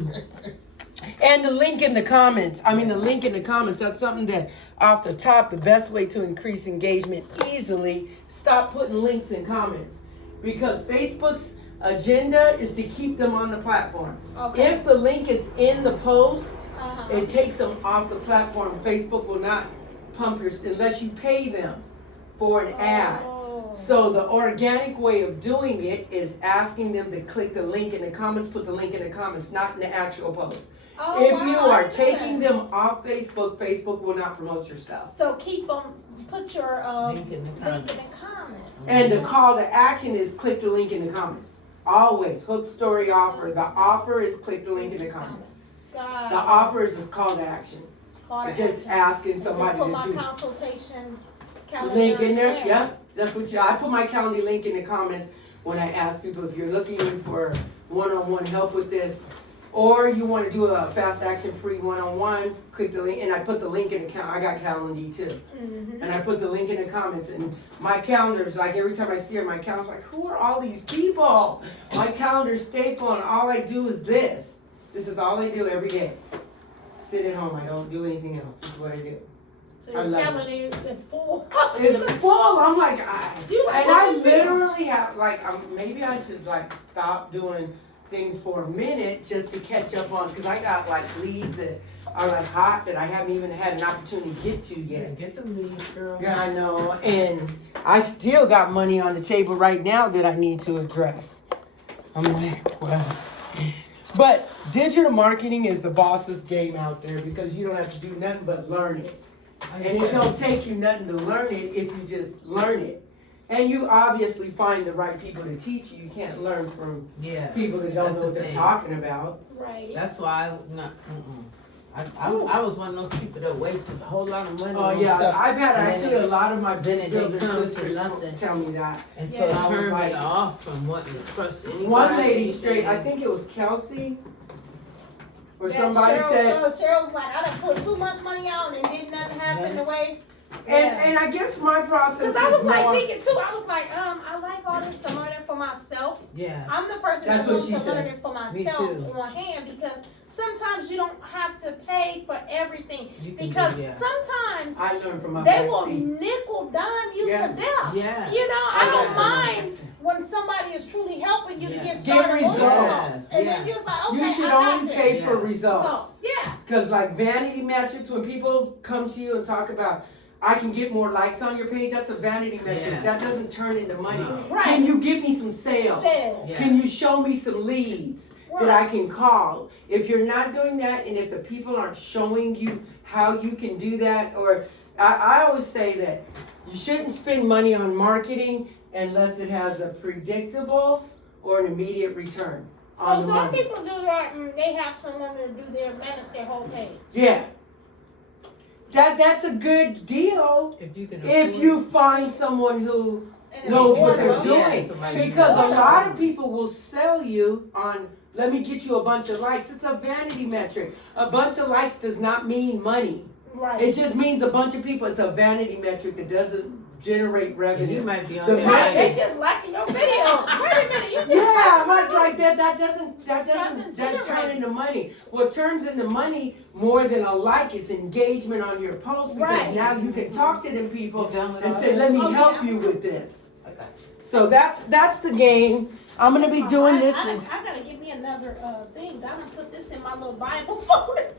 And the link in the comments. The link in the comments. That's something that off the top, the best way to increase engagement easily, stop putting links in comments. Because Facebook's agenda is to keep them on the platform. Okay. If the link is in the post, Uh-huh. it takes them off the platform. Facebook will not pump your, unless you pay them for an ad. Oh. So the organic way of doing it is asking them to click the link in the comments, put the link in the comments, not in the actual post. Oh, If wow, you I are didn't know taking that. them off Facebook, Facebook will not promote your stuff. So keep them, put your Link in the link in comments. the comments. And the call to action is click the link in the comments. Always, hook story offer. The offer is click the link in the comments. Got The it. offer is a call to action. Call to Just action. asking Just somebody put my to do. consultation calendar Link in there, yeah. That's what I put my calendar link in the comments when I ask people if you're looking for one-on-one help with this, or you want to do a fast action free one-on-one, click the link, and I put the link in the I got Calendly too. Mm-hmm. And I put the link in the comments, and my calendar's like, every time I see her, my calendar's like, who are all these people? My calendar's stay full, and all I do is this. This is all I do every day. Sit at home, I don't do anything else, this is what I do. So I your love it. calendar is full. It's full, I'm like, You like and I what you do? literally have, like, maybe I should like stop doing things for a minute just to catch up on, because I got like leads that are like hot that I haven't even had an opportunity to get to Yeah, yet. get them leads, girl. Yeah, I know, and I still got money on the table right now that I need to address. I'm like, well. But digital marketing is the boss's game out there because you don't have to do nothing but learn it. And it don't take you nothing to learn it if you just learn it. And you obviously find the right people to teach you. You can't learn from Yeah. people that don't That's know the what they're thing. talking about. Right. That's why I was one of those people that wasted a whole lot of money Oh on yeah, stuff. I've had and actually then a lot of my then it builder didn't come to sisters nothing. tell me that. And so Yeah. it I was turned like- me off from wanting to trust anybody. One lady straight, I think it was Kelsey, or Yeah, somebody Cheryl, said, Cheryl's like, I done put too much money out and did nothing happen the way. and I guess my process Because I was is like more. thinking too, I was like, I like all this to learn it for myself. Yeah. I'm the person That's that what wants she to learn said. it for Me myself too. on hand because sometimes you don't have to pay for everything. You can Because do, yeah. sometimes I learned from my they will backseat. nickel dime you Yeah. to death. Yeah. You know, I don't got mind when somebody is truly helping you to Yeah. get started Get on results. results. And then Yeah. you're just like, okay, You should I got only this. pay for Yeah. results. Results, yeah. Cause like vanity metrics, when people come to you and talk about, I can get more likes on your page, that's a vanity metric. Yeah. That doesn't turn into money. No. Right. Can you give me some sales? Sales. Yeah. Can you show me some leads that I can call? If you're not doing that, and if the people aren't showing you how you can do that, or I always say that you shouldn't spend money on marketing unless it has a predictable or an immediate return on Well, the some money. people do that and they have someone to do manage their whole page. Yeah. That's a good deal If you can if afford you find someone who And knows what it's they're affordable. Yeah, doing. somebody who Because a knows. lot of people will sell you on, let me get you a bunch of likes. It's a vanity metric. A bunch of likes does not mean money. Right. It just means a bunch of people. It's a vanity metric that doesn't generate And you revenue. might be on The that. Right, metric- they just liking your video. Wait a minute, you just Yeah, liking like that doesn't Doesn't turn generate. into money. What turns into money more than a like is engagement on your post, because Right. now you can talk to them people You done with and all say, this? let me Oh, help yeah. you with this. Okay. So that's the game. I'm gonna be doing this. I gotta get me another thing. I done put this in my little Bible folder.